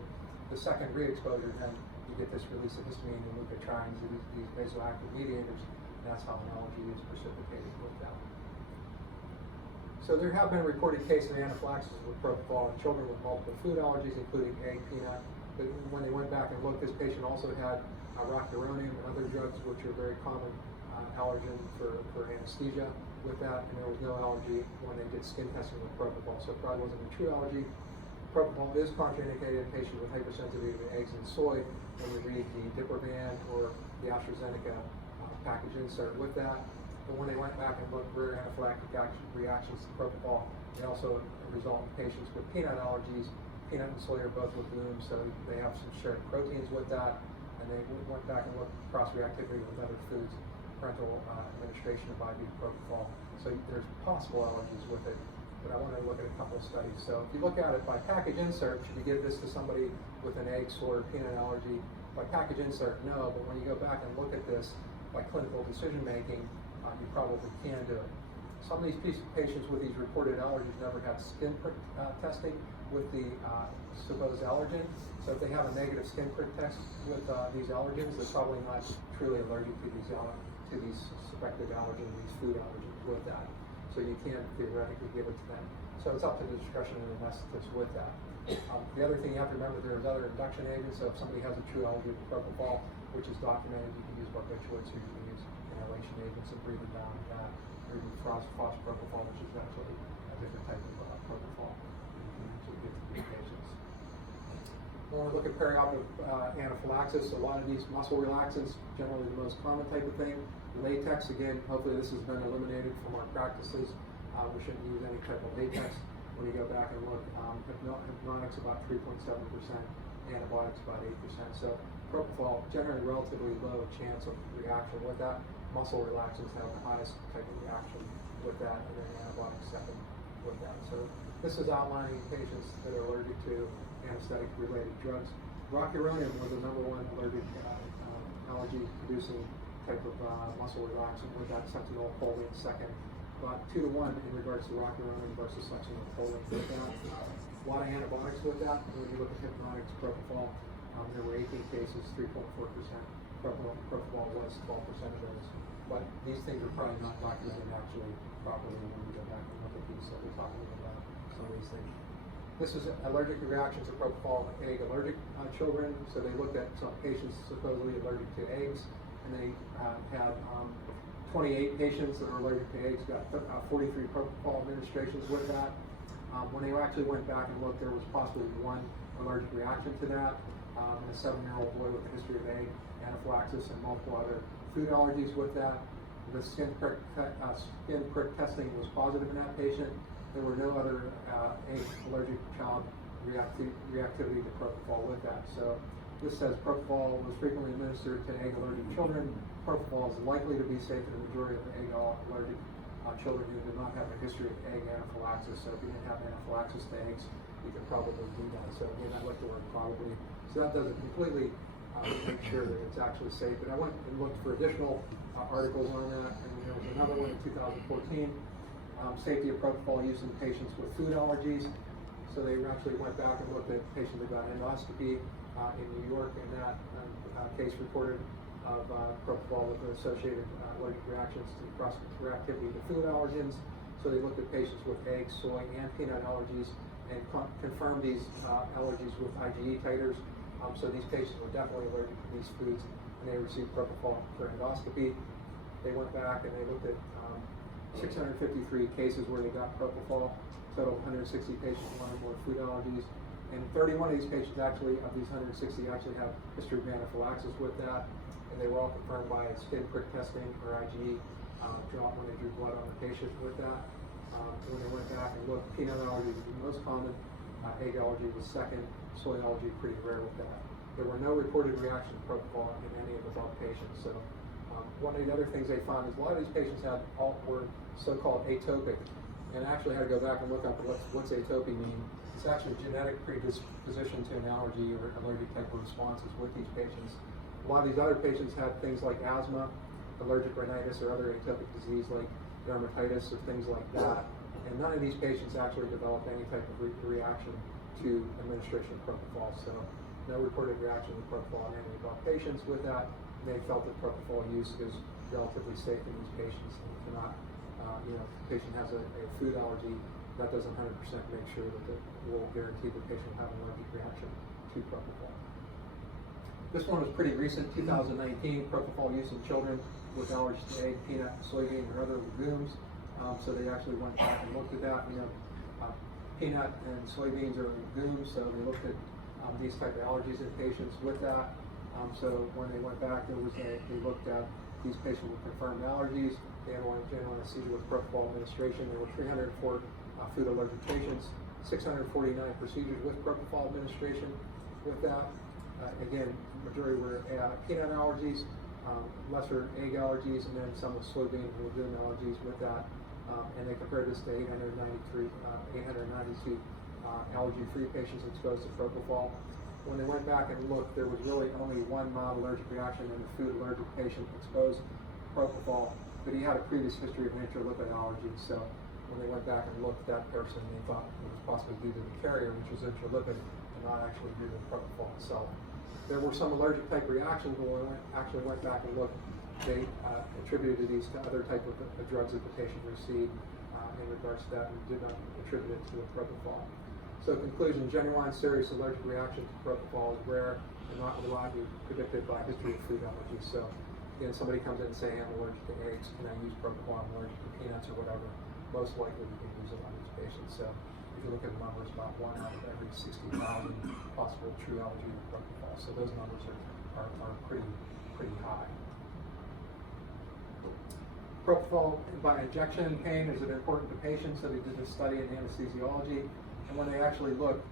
The second re-exposure, then you get this release of histamine and leukotriene, these vasoactive mediators, and that's how an allergy is precipitated with that. So there have been reported cases of anaphylaxis with propofol in children with multiple food allergies, including egg, peanut. But when they went back and looked, this patient also had rocuronium and other drugs, which are very common allergen for anesthesia with that, and there was no allergy when they did skin testing with propofol, so it probably wasn't a true allergy. Propofol is contraindicated in patients with hypersensitivity to eggs and soy when you read the Diprovan or the AstraZeneca package insert with that. But when they went back and looked rare anaphylactic reactions to propofol, they also result in patients with peanut allergies. Peanut and soy are both legumes, so they have some shared proteins with that, and they went back and looked at cross-reactivity with other foods, parental administration of IV propofol. So there's possible allergies with it, but I want to look at a couple of studies. So if you look at it by package insert, should you give this to somebody with an egg, soy, or peanut allergy? By package insert, no, but when you go back and look at this by clinical decision making, you probably can do it. Some of these patients with these reported allergies never had skin prick testing with the supposed allergen. So if they have a negative skin prick test with these allergens, they're probably not truly allergic to these suspected allergens, these food allergens with that. So you can theoretically give it to them. So it's up to the discretion of the anesthetist with that. The other thing you have to remember, there's other induction agents. So if somebody has a true allergy to propofol, which is documented, you can use barbiturates, or you can use inhalation agents and breathe it down. Or you can propofol, which is actually a different type of propofol. When we look at perioperative anaphylaxis, a lot of these muscle relaxants, generally the most common type of thing. Latex, again, hopefully this has been eliminated from our practices. We shouldn't use any type of latex. When you go back and look, hypnotics about 3.7%, antibiotics about 8%. So propofol, generally relatively low chance of reaction with that. Muscle relaxants have the highest type of reaction with that, and then antibiotics second with that. So this is outlining patients that are allergic to anesthetic-related drugs. Rocuronium was the #1 allergic allergy-producing type of muscle relaxant with that sentinel choline second. About 2-to-1 in regards to rocuronium versus sentinel choline with that. A lot of antibiotics with that. When you look at hypnotics, propofol, there were 18 cases, 3.4%. Propofol was 12% of those. But these things are probably not documented actually properly when we go back and look at these. So we're talking about some of these things. This is allergic reactions to propofol in egg allergic children. So they looked at some patients supposedly allergic to eggs, and they had 28 patients that are allergic to eggs, got 43 propofol administrations with that. When they actually went back and looked, there was possibly one allergic reaction to that. And a 7-year-old boy with a history of egg anaphylaxis and multiple other food allergies with that. The skin prick testing was positive in that patient. There were no other egg allergic child reactivity to propofol with that. So this says propofol was frequently administered to egg allergic children. Propofol is likely to be safe in the majority of egg allergic children who do not have a history of egg anaphylaxis. So if you didn't have anaphylaxis to eggs, you could probably do that. So again, I like the word probably. So that doesn't completely make sure that it's actually safe. But I went and looked for additional articles on that, and there was another one in 2014, safety of propofol use in patients with food allergies. So they actually went back and looked at patients that got endoscopy in New York, and that case reported of propofol with associated allergic reactions to cross-reactivity to food allergens. So they looked at patients with egg, soy, and peanut allergies and confirmed these allergies with IgE titers. So these patients were definitely allergic to these foods, and they received propofol for endoscopy. They went back and they looked at 653 cases where they got propofol, total 160 patients with one or more food allergies. And 31 of these patients actually, of these 160, actually have history of anaphylaxis with that. And they were all confirmed by skin prick testing or IgE drop when they drew blood on the patient with that. When they went back and looked, peanut allergy was the most common, egg allergy was second, soy allergy pretty rare with that. There were no reported reaction to propofol in any of the above patients. So one of the other things they found is a lot of these patients were so-called atopic, and I actually had to go back and look up what's atopy mean. It's actually genetic predisposition to an allergy or allergic type of responses with these patients. A lot of these other patients had things like asthma, allergic rhinitis, or other atopic disease like dermatitis or things like that. And none of these patients actually developed any type of reaction to administration of propofol. So no reported reaction to propofol in any of our patients with that. And they felt that propofol use is relatively safe in these patients and cannot, if the patient has a food allergy, that doesn't 100% make sure that it will guarantee the patient will have an allergic reaction to propofol. This one was pretty recent, 2019, propofol use in children with allergies to egg, peanut, soybean, or other legumes. So they actually went back and looked at that. Peanut and soybeans are legumes, so they looked at these type of allergies in patients with that. So when they went back, they looked at these patients with confirmed allergies. They analyzed general anesthesia with propofol administration. There were 304 food allergic patients, 649 procedures with propofol administration with that. Again, majority were peanut allergies, lesser egg allergies, and then some with soybean and legume allergies with that. And they compared this to 892 allergy-free patients exposed to propofol. When they went back and looked, there was really only one mild allergic reaction in a food allergic patient exposed to propofol, but he had a previous history of intralipid allergy. So when they went back and looked at that person, they thought it was possibly due to the carrier, which was intralipid, and not actually due to the propofol itself. There were some allergic type reactions, but when we actually went back and looked, they attributed these to other type of drugs that the patient received in regards to that, and did not attribute it to a propofol. So conclusion, genuine serious allergic reaction to propofol is rare and not reliably predicted by history of food allergies. So again, somebody comes in and say, I'm allergic to eggs, can I use propofol? I'm allergic to peanuts or whatever. Most likely you can use it on these patients. So if you look at the numbers, about 1 out of every 60,000 possible true allergy to propofol. So those numbers are pretty high. Propofol by injection pain, is it important to patients? So they did this study in anesthesiology, and when they actually looked,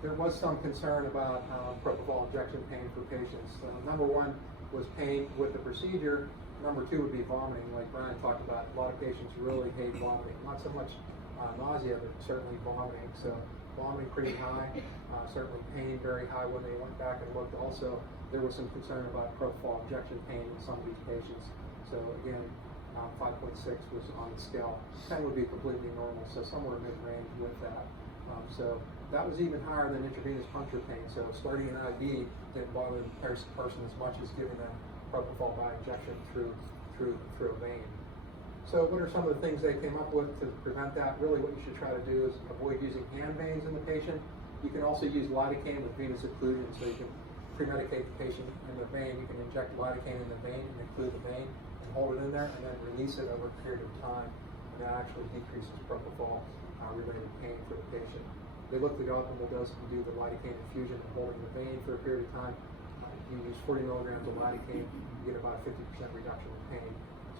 there was some concern about propofol injection pain for patients. Number one was pain with the procedure. Number two would be vomiting, like Brian talked about. A lot of patients really hate vomiting. Not so much nausea, but certainly vomiting. So vomiting pretty high, certainly pain very high. When they went back and looked also, there was some concern about propofol injection pain in some of these patients. So again, 5.6 was on the scale. 10 would be completely normal, so somewhere mid-range with that. So that was even higher than intravenous puncture pain. So starting an IV didn't bother the person as much as giving them propofol by injection through a vein. So what are some of the things they came up with to prevent that? Really what you should try to do is avoid using hand veins in the patient. You can also use lidocaine with venous occlusion, so you can pre-medicate the patient in the vein. You can inject lidocaine in the vein and occlude the vein, hold it in there, and then release it over a period of time, and that actually decreases propofol related pain for the patient. They looked at the optimal dose to do the lidocaine infusion and holding the vein for a period of time. You use 40 milligrams of lidocaine, you get about a 50% reduction in pain.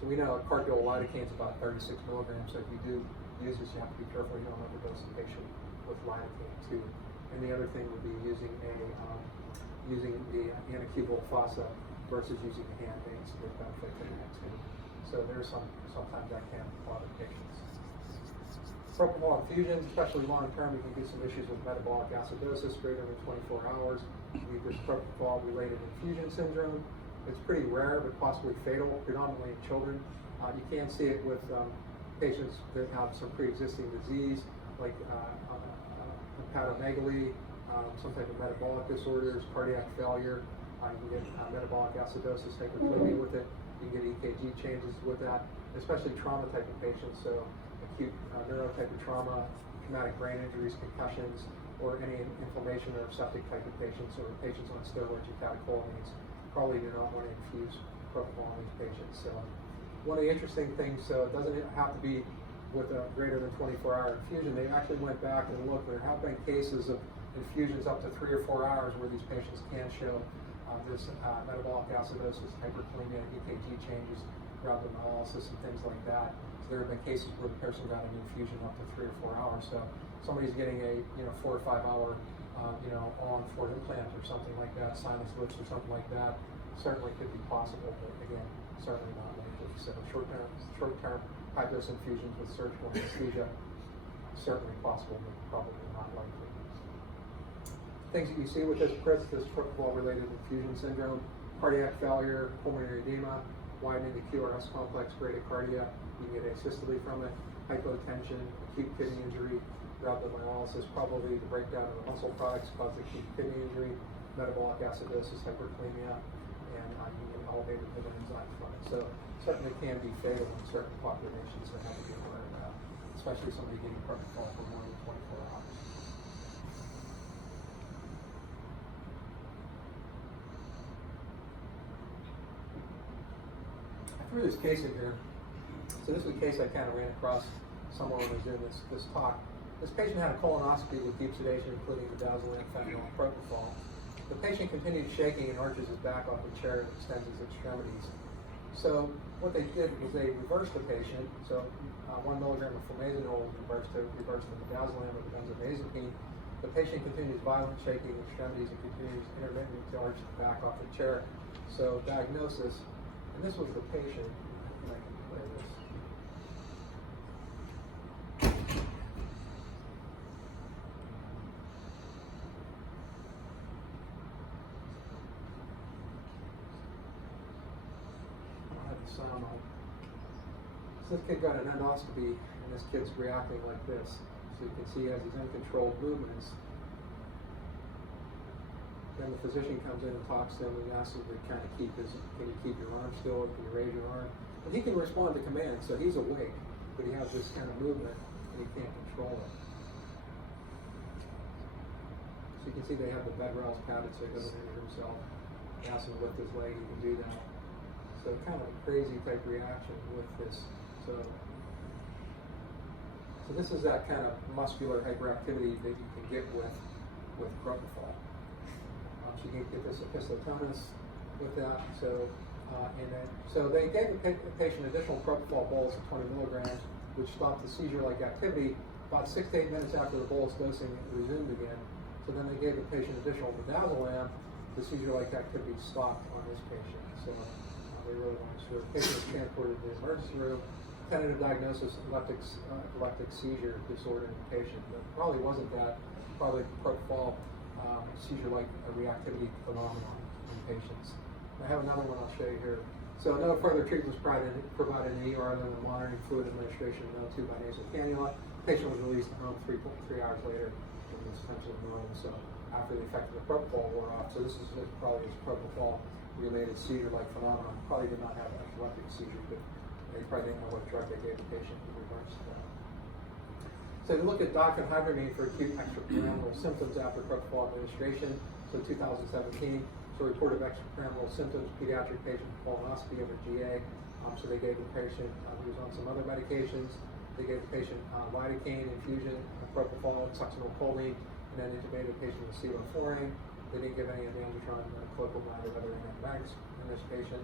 So we know cardiol lidocaine is about 36 milligrams, so if you do use this, you have to be careful you don't overdose the patient with lidocaine too. And the other thing would be using the anacubal fossa versus using the hand veins to get benefit from the next thing. So there's sometimes that can bother patients. Propofol infusions, especially long term, you can get some issues with metabolic acidosis greater than 24 hours. You need this propofol related infusion syndrome. It's pretty rare, but possibly fatal, predominantly in children. You can see it with patients that have some pre-existing disease, like hepatomegaly, some type of metabolic disorders, cardiac failure. You can get metabolic acidosis, hyperkalemia with it. You can get EKG changes with that, especially trauma type of patients. So acute neurotype of trauma, traumatic brain injuries, concussions, or any inflammation or septic type of patients, or patients on steroids or catecholamines. Probably do not want to infuse propofol in these patients. So one of the interesting things, so it doesn't have to be with a greater than 24-hour infusion. They actually went back and looked. There have been cases of infusions up to 3 or 4 hours where these patients can show this metabolic acidosis, hyperkalemia, EKG changes, rhabdomyolysis, and things like that. So there have been cases where the person got an infusion up to 3 or 4 hours. So somebody's getting a 4 or 5 hour all-on-4 implant or something like that, sinus lifts or something like that, certainly could be possible, but again, certainly not likely. So short-term high-dose infusions with surgical anesthesia, certainly possible, but probably not likely. Things that you see with this propofol-related infusion syndrome: cardiac failure, pulmonary edema, widening the QRS complex, bradycardia. You can get asystole from it, hypotension, acute kidney injury, rhabdomyolysis, probably the breakdown of the muscle products caused acute kidney injury, metabolic acidosis, hyperkalemia, and you can get elevated liver enzymes from it. So certainly can be fatal in certain populations, so have to be aware of that, especially somebody getting propofol for more than 24 hours. I threw this case in here. So this is a case I kind of ran across somewhere when I was doing this talk. This patient had a colonoscopy with deep sedation, including midazolam, fentanyl, and propofol. The patient continued shaking and arches his back off the chair and extends his extremities. So what they did was they reversed the patient. So 1 milligram of flumazenol was reversed to midazolam with benzodiazepine. The patient continues violent shaking extremities and continues intermittently to arch the back off the chair. So diagnosis, and this was the patient. And I can play this. Sound on. So this kid got an endoscopy, and this kid's reacting like this. So you can see he has these uncontrolled movements. Then the physician comes in and talks to him and asks him to kind of can you keep your arm still, can you raise your arm? And he can respond to commands, so he's awake, but he has this kind of movement and he can't control it. So you can see they have the bed rails padded so he doesn't injure himself. Ask him to lift his leg, he can do that. So kind of a crazy type reaction with this. So this is that kind of muscular hyperactivity that you can get with propofol. So you can get this episiotomus with that. So so they gave the patient additional propofol bolus of 20 milligrams, which stopped the seizure-like activity. About 6 to 8 minutes after the bolus dosing, it resumed again. So then they gave the patient additional midazolam. The seizure-like activity stopped on this patient. So they really weren't sure. The patient was transported to the emergency room. Tentative diagnosis: epileptic seizure disorder in the patient. But probably wasn't that. Probably propofol seizure-like reactivity phenomenon in patients. I have another one I'll show you here. So no further treatment was provided in the ER other than monitoring fluid administration of no tube by nasal cannula. The patient was released home 3 hours later and was essentially normal. So after the effect of the propofol wore off. So this is probably his propofol-related seizure-like phenomenon. Probably did not have an epileptic seizure, but they probably didn't know what drug they gave the patient to reverse that. So to look at diphenhydramine for acute extrapyramidal symptoms after propofol administration. So 2017, so report of extrapyramidal symptoms, pediatric patient colonoscopy of a GA. So they gave the patient, he was on some other medications. They gave the patient lidocaine infusion, propofol, succinylcholine, and then intubated the patient with sevoflurane. They didn't give any ondansetron, clopidogrel, or other antibiotics in this patient.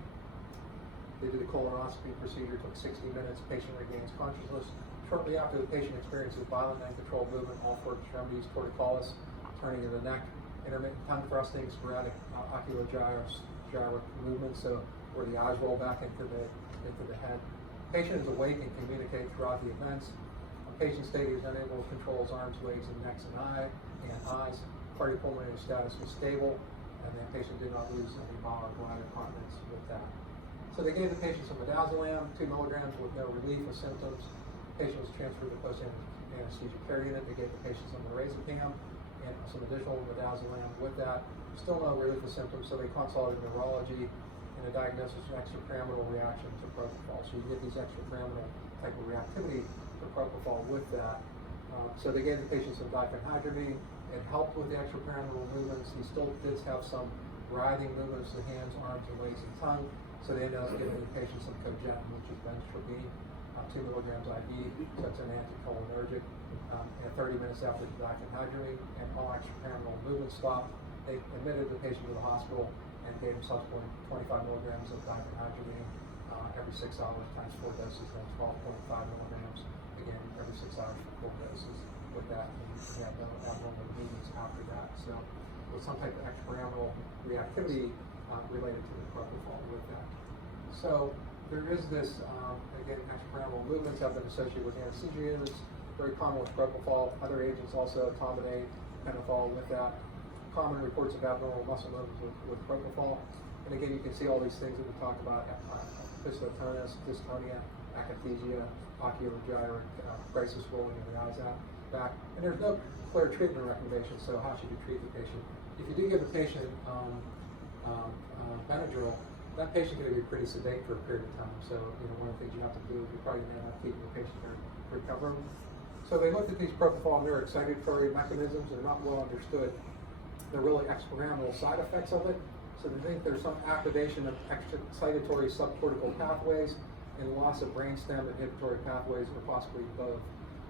They did a colonoscopy procedure, took 60 minutes. Patient regains consciousness. Shortly after, the patient experiences violent and uncontrolled movement, all 4 extremities, torticollis, turning of the neck, intermittent tongue thrusting, sporadic ocular gyric movement. So where the eyes roll back into the head. Patient is awake and communicate throughout the events. A patient stated he was unable to control his arms, legs, and necks and eyes. Cardiopulmonary status was stable, and the patient did not lose any bowel or bladder continence with that. So they gave the patient some midazolam, 2 milligrams with no relief of symptoms. The patient was transferred to the post-anesthesia care unit. They gave the patient some lorazepam and some additional midazolam with that. Still no relief of symptoms, so they consulted neurology and a diagnosis of extrapyramidal reaction to propofol. So you get these extrapyramidal type of reactivity to propofol with that. So they gave the patient some diphenhydramine. It helped with the extrapyramidal movements. He still did have some writhing movements of the hands, arms, and legs and tongue. So they ended up giving the patient some cogentin, which is benztropine, 2 milligrams IV. So it's an anticholinergic. And 30 minutes after the diphenhydramine and all extrapyramidal movements stopped, they admitted the patient to the hospital and gave him subsequent 25 milligrams of diphenhydramine every 6 hours times 4 doses, then 12.5 milligrams again every 6 hours for 4 doses with that. And he had no abnormal movements after that. So with some type of extrapyramidal reactivity related to the propofol with that. So there is this, again, extrapyramidal movements have been associated with anesthesia use, very common with propofol. Other agents also, tominate, pentothal with that. Common reports of abnormal muscle movements with propofol. And again, you can see all these things that we talk about, pistotonus, dystonia, akathisia, ocular gyric, crisis rolling of the eyes out, back. And there's no clear treatment recommendation, so how should you treat the patient? If you do give the patient Benadryl, that patient can be pretty sedate for a period of time. So, one of the things you have to do is you're probably going to have to keep the patient to recover. So they looked at these propofol neuroexcitatory mechanisms. They're not well understood. They're really extrapyramidal side effects of it. So they think there's some activation of excitatory subcortical pathways and loss of brainstem inhibitory pathways, or possibly both.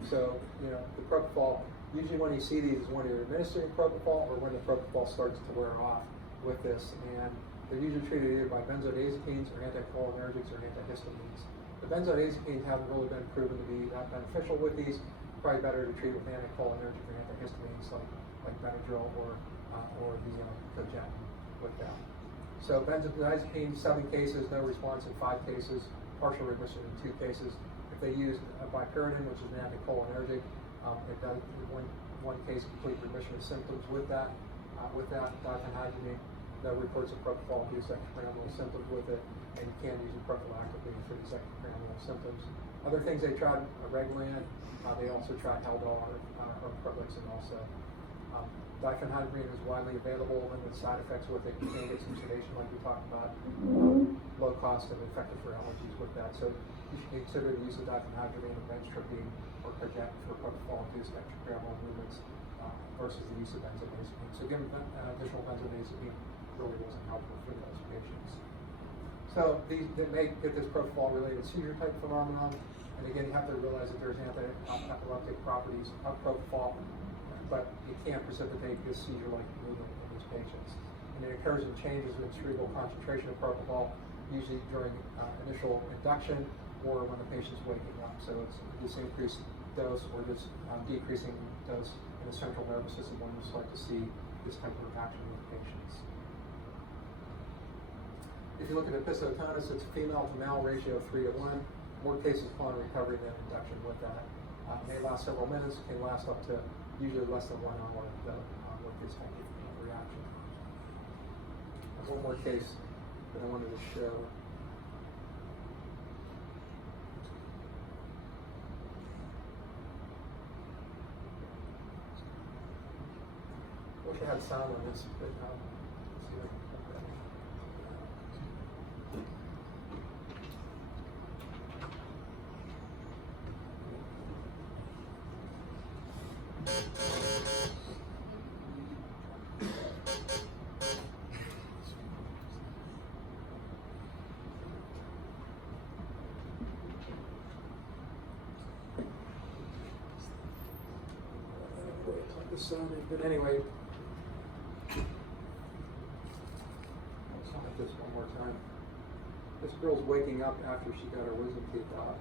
So, the propofol, usually when you see these is when you're administering propofol or when the propofol starts to wear off with this. And they're usually treated either by benzodiazepines or anticholinergics or antihistamines. The benzodiazepines haven't really been proven to be that beneficial with these. Probably better to treat with anticholinergic or antihistamines like Benadryl or the cogentin with that. So benzodiazepine, 7 cases, no response in 5 cases, partial remission in 2 cases. If they used bipyridine, which is an anticholinergic, it does in one case complete remission of symptoms with that. Diphenhydramine, no reports of propofol-induced extrapyramidal symptoms with it, and you can use it prophylactically for these extrapyramidal symptoms. Other things they tried, Reglan, they also tried Haldol or Prolixin also. Diphenhydramine is widely available, and the side effects with it, you can get some sedation like we talked about, low cost and effective for allergies with that. So you should consider the use of diphenhydramine and benztropine or cogentin for propofol-induced extrapyramidal movements versus the use of benzodiazepine. So giving additional benzodiazepine really wasn't helpful for those patients. So they may get this propofol-related seizure type phenomenon, and again, you have to realize that there's anti-epileptic properties of propofol, but it can precipitate this seizure-like movement in these patients. And it occurs in changes in cerebral concentration of propofol, usually during initial induction or when the patient's waking up. So it's this increased dose or this decreasing dose in the central nervous system when you start to see this type of reaction with patients. If you look at pistotonus, it's female to male ratio of 3 to 1. More cases upon recovery than induction with that. May last several minutes, can last up to usually less than 1 hour with this type of reaction. And one more case that I wanted to show. I wish I had sound on this, but let's see if I can put that. But anyway, let's try this one more time. This girl's waking up after she got her wisdom teeth out.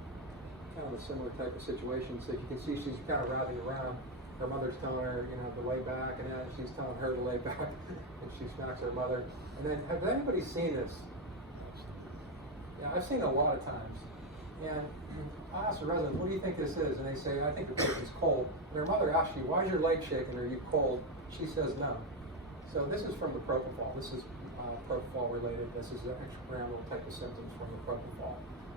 Kind of a similar type of situation. So you can see she's kind of writhing around. Her mother's telling her, to lay back, and then she's telling her to lay back, and she smacks her mother. And then, has anybody seen this? I've seen it a lot of times. And I ask the residents, what do you think this is? And they say, I think the patient's cold. And their mother asks you, why is your leg shaking? Are you cold? She says no. So this is from the propofol. This is propofol related. This is the extrapyramidal type of symptoms from the propofol.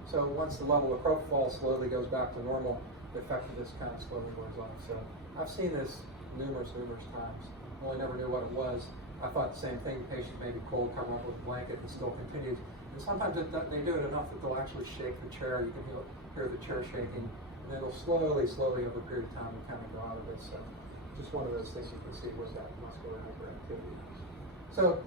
So once the level of propofol slowly goes back to normal, the effectiveness kind of slowly wears off. So I've seen this numerous times. Well, I never knew what it was. I thought the same thing. The patient may be cold, cover up with a blanket, and still continues. And sometimes they do it enough that they'll actually shake the chair. You can hear the chair shaking, and then it'll slowly over a period of time, kind of go out of it. So just one of those things you can see was that muscular hyperactivity. So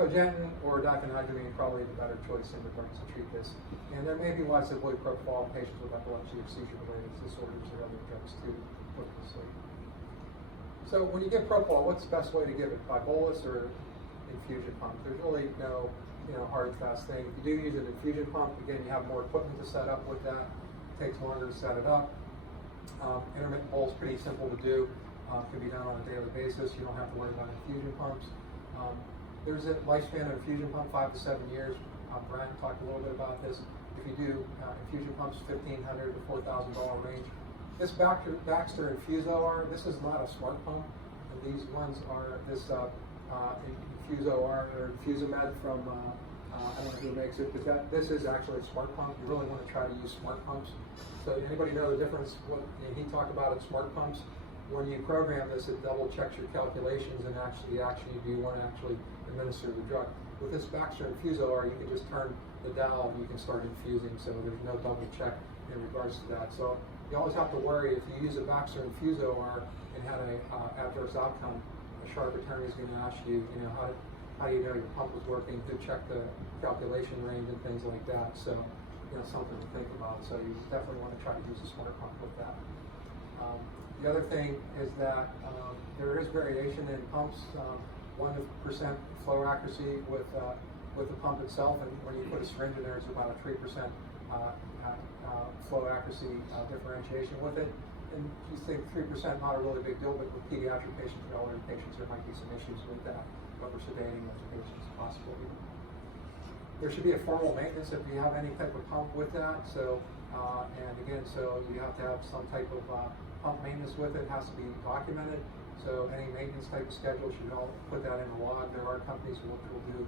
cogentin or diphenhydramine probably the better choice in regards to treat this. And there may be lots of propofol in patients with epilepsy or seizure-related disorders or other drugs to put to sleep. So when you give propofol, what's the best way to give it? By bolus or infusion pump? There's really no hard and fast thing. If you do use an infusion pump, again, you have more equipment to set up with that. It takes longer to set it up. Intermittent bolus is pretty simple to do. Can be done on a daily basis. You don't have to worry about infusion pumps. There's a lifespan of infusion pump 5 to 7 years. Brian talked a little bit about this. If you do infusion pumps, $1,500 to $4,000 range. This Baxter Infusor, this is not a smart pump. And these ones are this Infusor or Infusimed from I don't know who makes it, but this is actually a smart pump. You really want to try to use smart pumps. So anybody know the difference? What he talked about at smart pumps. When you program this, it double checks your calculations and actually do you want to actually administer the drug. With this Baxter Infusor, you can just turn the dial and you can start infusing, so there's no double check in regards to that. So you always have to worry if you use a Baxter Infusor and had an adverse outcome, a sharp attorney is going to ask you, how do you know your pump was working, to check the calculation range and things like that. So, something to think about. So you definitely want to try to use a smart pump with that. The other thing is that there is variation in pumps. 1% flow accuracy with the pump itself, and when you put a syringe in there, it's about a 3% flow accuracy differentiation with it. And you think 3% not a really big deal, but with pediatric patients or elderly patients, there might be some issues with that. But we're sedating those patients possibly. There should be a formal maintenance if you have any type of pump with that. So, and again, so you have to have some type of pump maintenance with it. It has to be documented. So any maintenance type of schedule should all put that in a log. There are companies who will do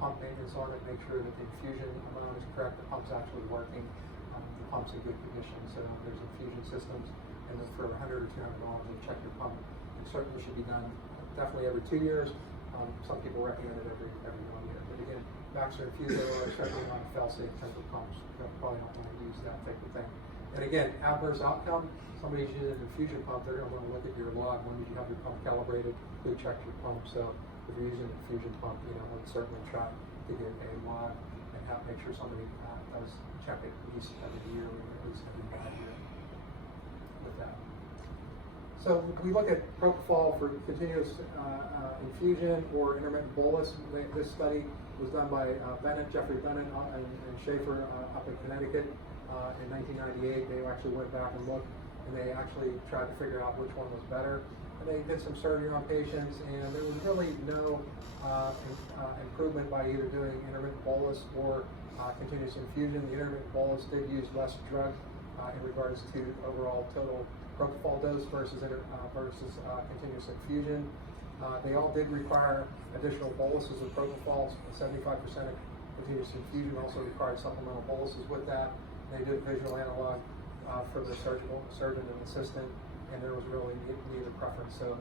pump maintenance on it, make sure that the infusion amount is correct, the pump's actually working, the pump's in good condition. So there's infusion systems, and then for $100 or $200, they check your pump. It certainly should be done definitely every 2 years. Some people recommend it every 1 year. But again, Baxter Infusor are certainly not fail-safe type of pumps. You probably don't want to use that type of thing. And again, adverse outcome, somebody's using an infusion pump, they're going to want to look at your log. When did you have your pump calibrated? Who checked your pump? So if you're using an infusion pump, we'd certainly try to get a log and make sure somebody does check it at least every year or at least every 5 years with that. So we look at propofol for continuous infusion or intermittent bolus. This study was done by Jeffrey Bennett and Schaefer up in Connecticut in 1998. They actually went back and looked, and they actually tried to figure out which one was better. And they did some surgery on patients, and there was really no improvement by either doing intermittent bolus or continuous infusion. The intermittent bolus did use less drug in regards to overall total propofol dose versus continuous infusion. They all did require additional boluses of propofol. 75% of continuous infusion also required supplemental boluses with that. They did visual analog for the surgeon and assistant, and there was really neither preference. So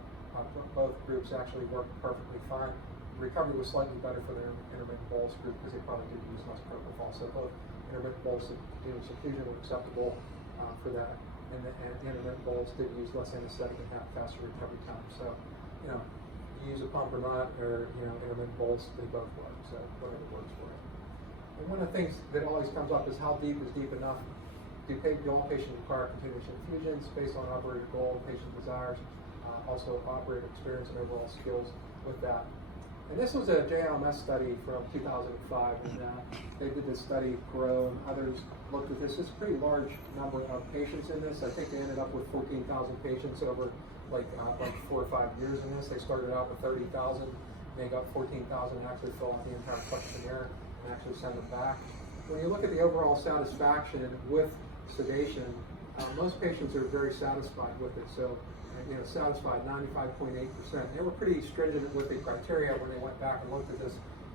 both groups actually worked perfectly fine. The recovery was slightly better for the intermittent bolus group because they probably did use less propofol. So both intermittent bolus and continuous infusion were acceptable for that. And the intermittent bolus did use less anesthetic and have faster recovery time. So, you use a pump or not, or intermittent bolus, they both work. So whatever works for it. And one of the things that always comes up is how deep is deep enough. Do all patients require continuous infusions based on operator goal, patient desires, also operator experience and overall skills with that. And this was a JLMS study from 2005, and they did this study, GROW, and others looked at this. It's a pretty large number of patients in this. I think they ended up with 14,000 patients over like 4 or 5 years in this. They started out with 30,000, they got 14,000 and actually fill out the entire questionnaire and actually send it back. when you look at the overall satisfaction with sedation, most patients are very satisfied with it. So, satisfied 95.8%. They were pretty stringent with the criteria when they went back and looked at this.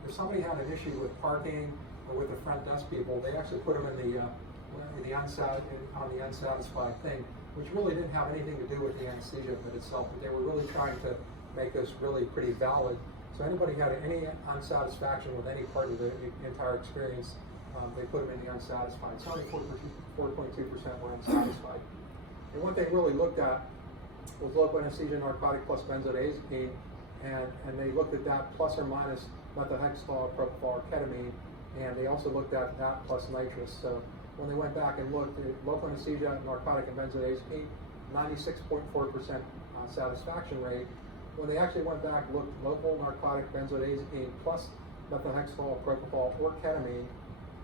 If somebody had an issue with parking or with the front desk people, they actually put them in on the unsatisfied thing, which really didn't have anything to do with the anesthesia of it itself, but they were really trying to make this really pretty valid. So anybody had any unsatisfaction with any part of the entire experience, they put them in the unsatisfied. So only 4.2% were unsatisfied. And what they really looked at was local anesthesia, narcotic plus benzodiazepine, and they looked at that plus or minus methotrexate, propofol, or ketamine, and they also looked at that plus nitrous. So when they went back and looked at local anesthesia, narcotic, and benzodiazepine, 96.4% satisfaction rate. When they actually went back and looked at local, narcotic, benzodiazepine plus methotrexate, propofol, or ketamine,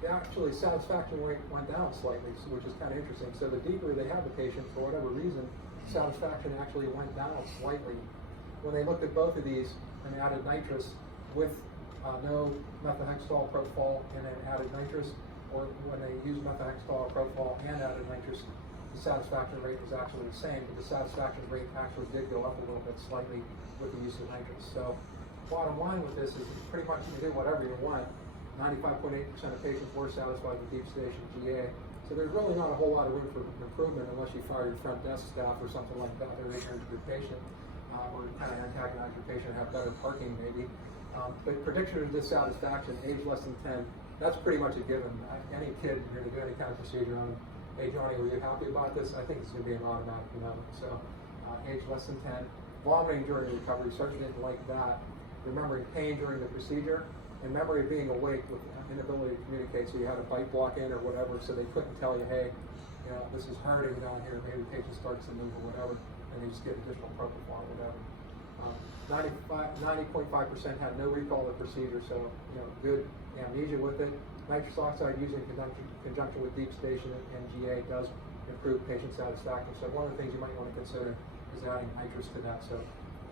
the actually satisfaction rate went down slightly, which is kind of interesting. So the deeper they had the patient, for whatever reason, satisfaction actually went down slightly. When they looked at both of these and added nitrous with no methotrexate, propofol, and then added nitrous, or when they used methotrexate, propofol, and added nitrous, the satisfaction rate was actually the same, but the satisfaction rate actually did go up a little bit slightly with the use of nitrous. So bottom line with this is pretty much you can do whatever you want. 95.8% of patients were satisfied with deep sedation GA. So there's really not a whole lot of room for improvement unless you fire your front desk staff or something like that. They're ignorant of your patient, or kind of antagonize your patient, have better parking maybe. But prediction of dissatisfaction, age less than 10, that's pretty much a given. Any kid, you're going to do any kind of procedure on them. Hey Johnny, were you happy about this? I think it's going to be an automatic no. So age less than 10. Vomiting during recovery, surgeon didn't like that. Remembering pain during the procedure, and memory of being awake with inability to communicate, so you had a bite block in or whatever, so they couldn't tell you, hey, this is hurting down here, maybe the patient starts to move or whatever, and they just get additional propofol or whatever. 90.5% had no recall of the procedure, so good amnesia with it. Nitrous oxide used in conjunction with deep sedation and GA does improve patient satisfaction. So one of the things you might want to consider is adding nitrous to that. So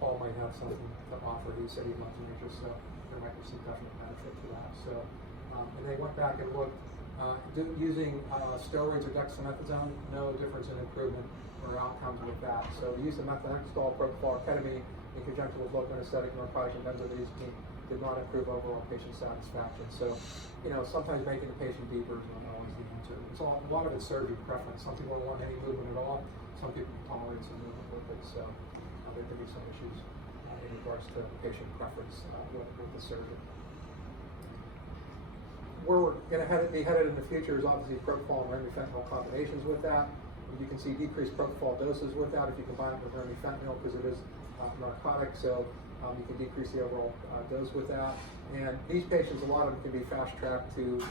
Paul might have something to offer. He said he loves nitrous, so there might be some definite benefit to that. So, and they went back and looked using steroids or dexamethasone, no difference in improvement or outcomes with that. So the use of methotrexate, propofol, ketamine in conjunction with local anesthetic, narcotic, and benzodiazepine did not improve overall patient satisfaction. So, sometimes making the patient deeper is not always the answer. It's a lot of it's surgeon preference. Some people don't want any movement at all. Some people can tolerate some movement with it. So there could be some issues in regards to patient preference with the surgeon. Where we're going to be headed in the future is obviously propofol and remifentanil combinations with that. You can see decreased propofol doses with that if you combine it with remifentanil because it is narcotic, so you can decrease the overall dose with that. And these patients, a lot of them can be fast-tracked to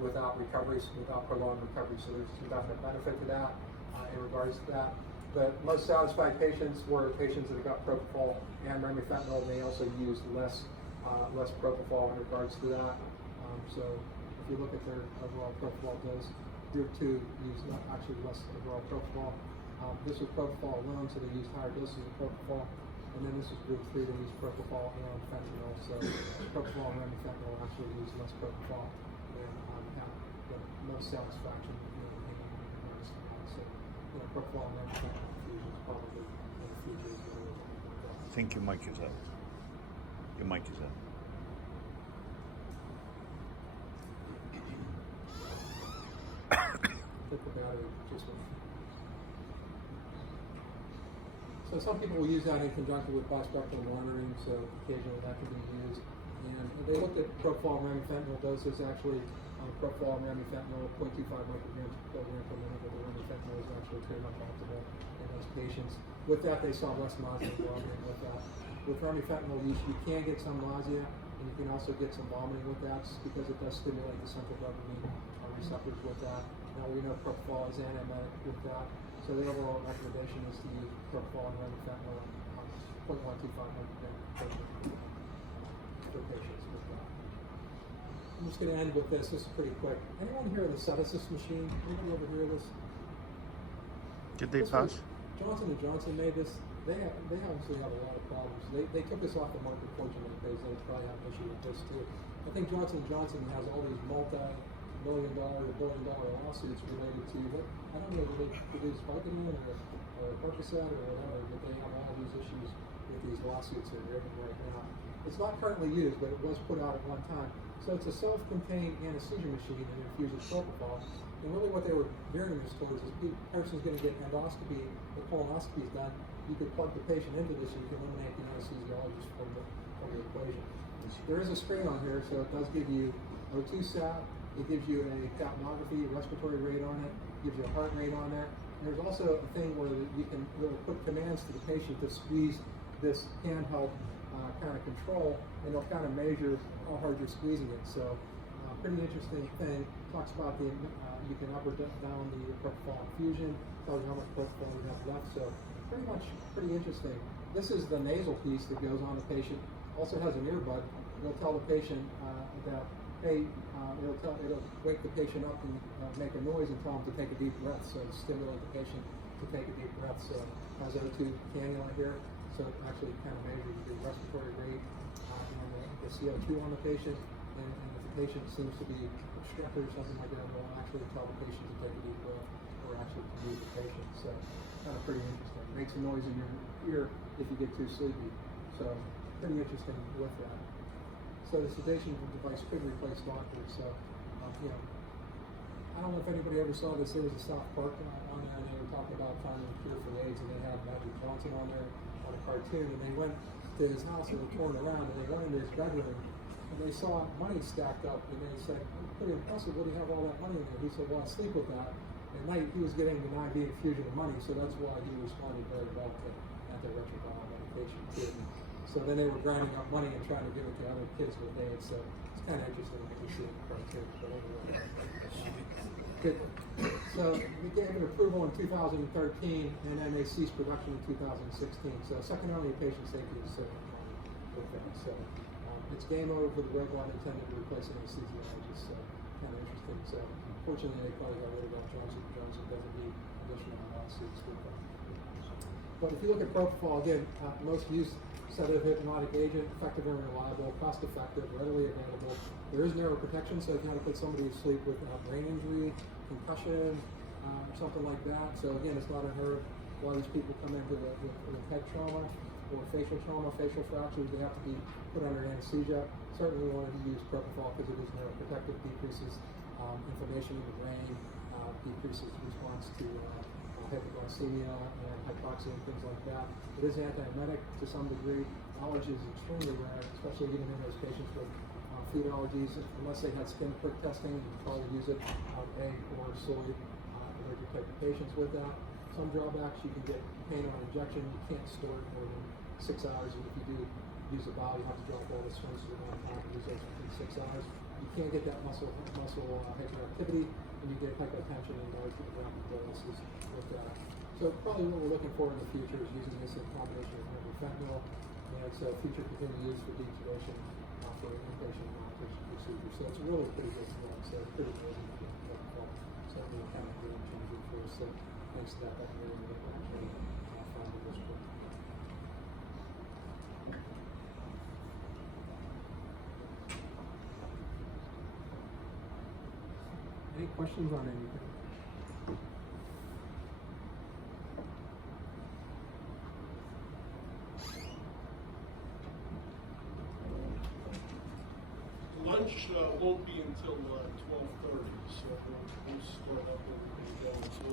without recoveries, without prolonged recovery, so there's some definite benefit to that in regards to that. The most satisfied patients were patients that got propofol and remifentanil, and they also used less propofol in regards to that. So if you look at their overall propofol dose, group 2 used actually less overall propofol. This was propofol alone, so they used higher doses of propofol. And then this is group 3, they used propofol and fentanyl. So propofol and remifentanil actually used less propofol and had the most satisfaction in regards to that. So propofol and remifentanil infusion is probably in the future. I think your mic is up. Your mic is up. So some people will use that in conjunction with bispectral monitoring, so occasionally that can be used. And they looked at propofol and remifentanil doses. Actually, propofol and remifentanil 0.25 micrograms per kilogram per minute, but the remifentanil is actually pretty much optimal in those patients. With that, they saw less nausea and vomiting with that. With remifentanil use, you can get some nausea, and you can also get some vomiting with that because it does stimulate the central dopamine receptors with that. Now we know propofol is antiemetic with that. So the overall recommendation is to use propofol and remifentanil 0.125 micrograms per patients with that. I'm just going to end with this. This is pretty quick. Anyone hear of the Sedasis machine? Anybody ever hear of this? Did they pass? Johnson & Johnson made this. They obviously have a lot of problems. They took this off the market, fortunately, because they probably have an issue with this too. I think Johnson & Johnson has all these million-dollar or billion-dollar lawsuits related to what, I don't know if they produce Vicodin or Percocet or whatever, but they have all these issues with these lawsuits that are written right now. It's not currently used, but it was put out at one time. So it's a self-contained anesthesia machine and infuses propofol. And really what they were gearing this towards is the person's going to get endoscopy, the colonoscopy is done. You could plug the patient into this and you can eliminate the anesthesiologist from the equation. There is a screen on here, so it does give you O2 sat, it gives you a capnography, respiratory rate on it, gives you a heart rate on that. And there's also a thing where you can really put commands to the patient to squeeze this handheld kind of control, and it'll kind of measure how hard you're squeezing it. So pretty interesting thing. Talks about the you can up or down the propofol infusion, tells you how much propofol you have left. So pretty interesting. This is the nasal piece that goes on the patient. Also has an earbud. It'll tell the patient that, hey, it'll wake the patient up and make a noise and tell them to take a deep breath. So it'll stimulate the patient to take a deep breath. So it has O2 cannula here. So it actually kind of measures the respiratory rate and the CO2 on the patient. And if the patient seems to be obstructed or something like that, it'll actually tell the patient to take a deep breath or actually to move the patient. So kind of pretty interesting. It makes a noise in your ear if you get too sleepy. So pretty interesting with that. So the sedation device could replace doctors. So, I don't know if anybody ever saw this. There was a South Park on there, and they were talking about finding a cure for AIDS, and they had Magic Johnson on there on a cartoon, and they went to his house and were touring around, and they went into his bedroom, and they saw money stacked up, and they said, pretty impressive, what do you have all that money in there? He said, well, I sleep with that. At night, he was getting an IV infusion of money, so that's why he responded very well to antiretroviral medication too. So then they were grinding up money and trying to give it to other kids with AIDS. So it's kind of interesting when you see it in the cartoon. But anyway. Good. So they gave it approval in 2013, and then they ceased production in 2016. So second only patient safety is with that. So it's game over for the red one intended to replace an anesthesiologist. So kind of interesting. So unfortunately, they probably got rid of that Johnson & Johnson. Doesn't need additional lawsuits with that. But if you look at propofol, again, most used sedative hypnotic agent, effective and reliable, cost effective, readily available. There is neuroprotection, so if you want to put somebody to sleep with brain injury, concussion, something like that. So again, it's not unheard of. A lot of these people come in with head trauma or facial trauma, facial fractures. They have to be put under anesthesia. Certainly we wanted to use propofol because it is neuroprotective, decreases inflammation in the brain, decreases response to hypoglycemia and hypoxia and things like that. It is antiemetic to some degree. Allergy is extremely rare, especially even in those patients with food allergies. Unless they had skin prick testing, you can probably use it on egg or soy allergic type of patients with that. Some drawbacks, you can get pain on injection. You can't store it more than 6 hours. And if you do use a bowel, you have to drop all the swings to one time and use those within 6 hours. You can't get that muscle hyperactivity, and you get hypotension and large rapid doses with that. So probably what we're looking for in the future is using this in combination with fentanyl, and so future continued use for dehydration for inpatient and outpatient procedures. So it's a really pretty good drug. So it's pretty amazing to get that. Certainly kind of game changer for us. So thanks to that, that really actually found in this book. Any questions on anything? Lunch won't be until 12:30, so we'll start up and down. So,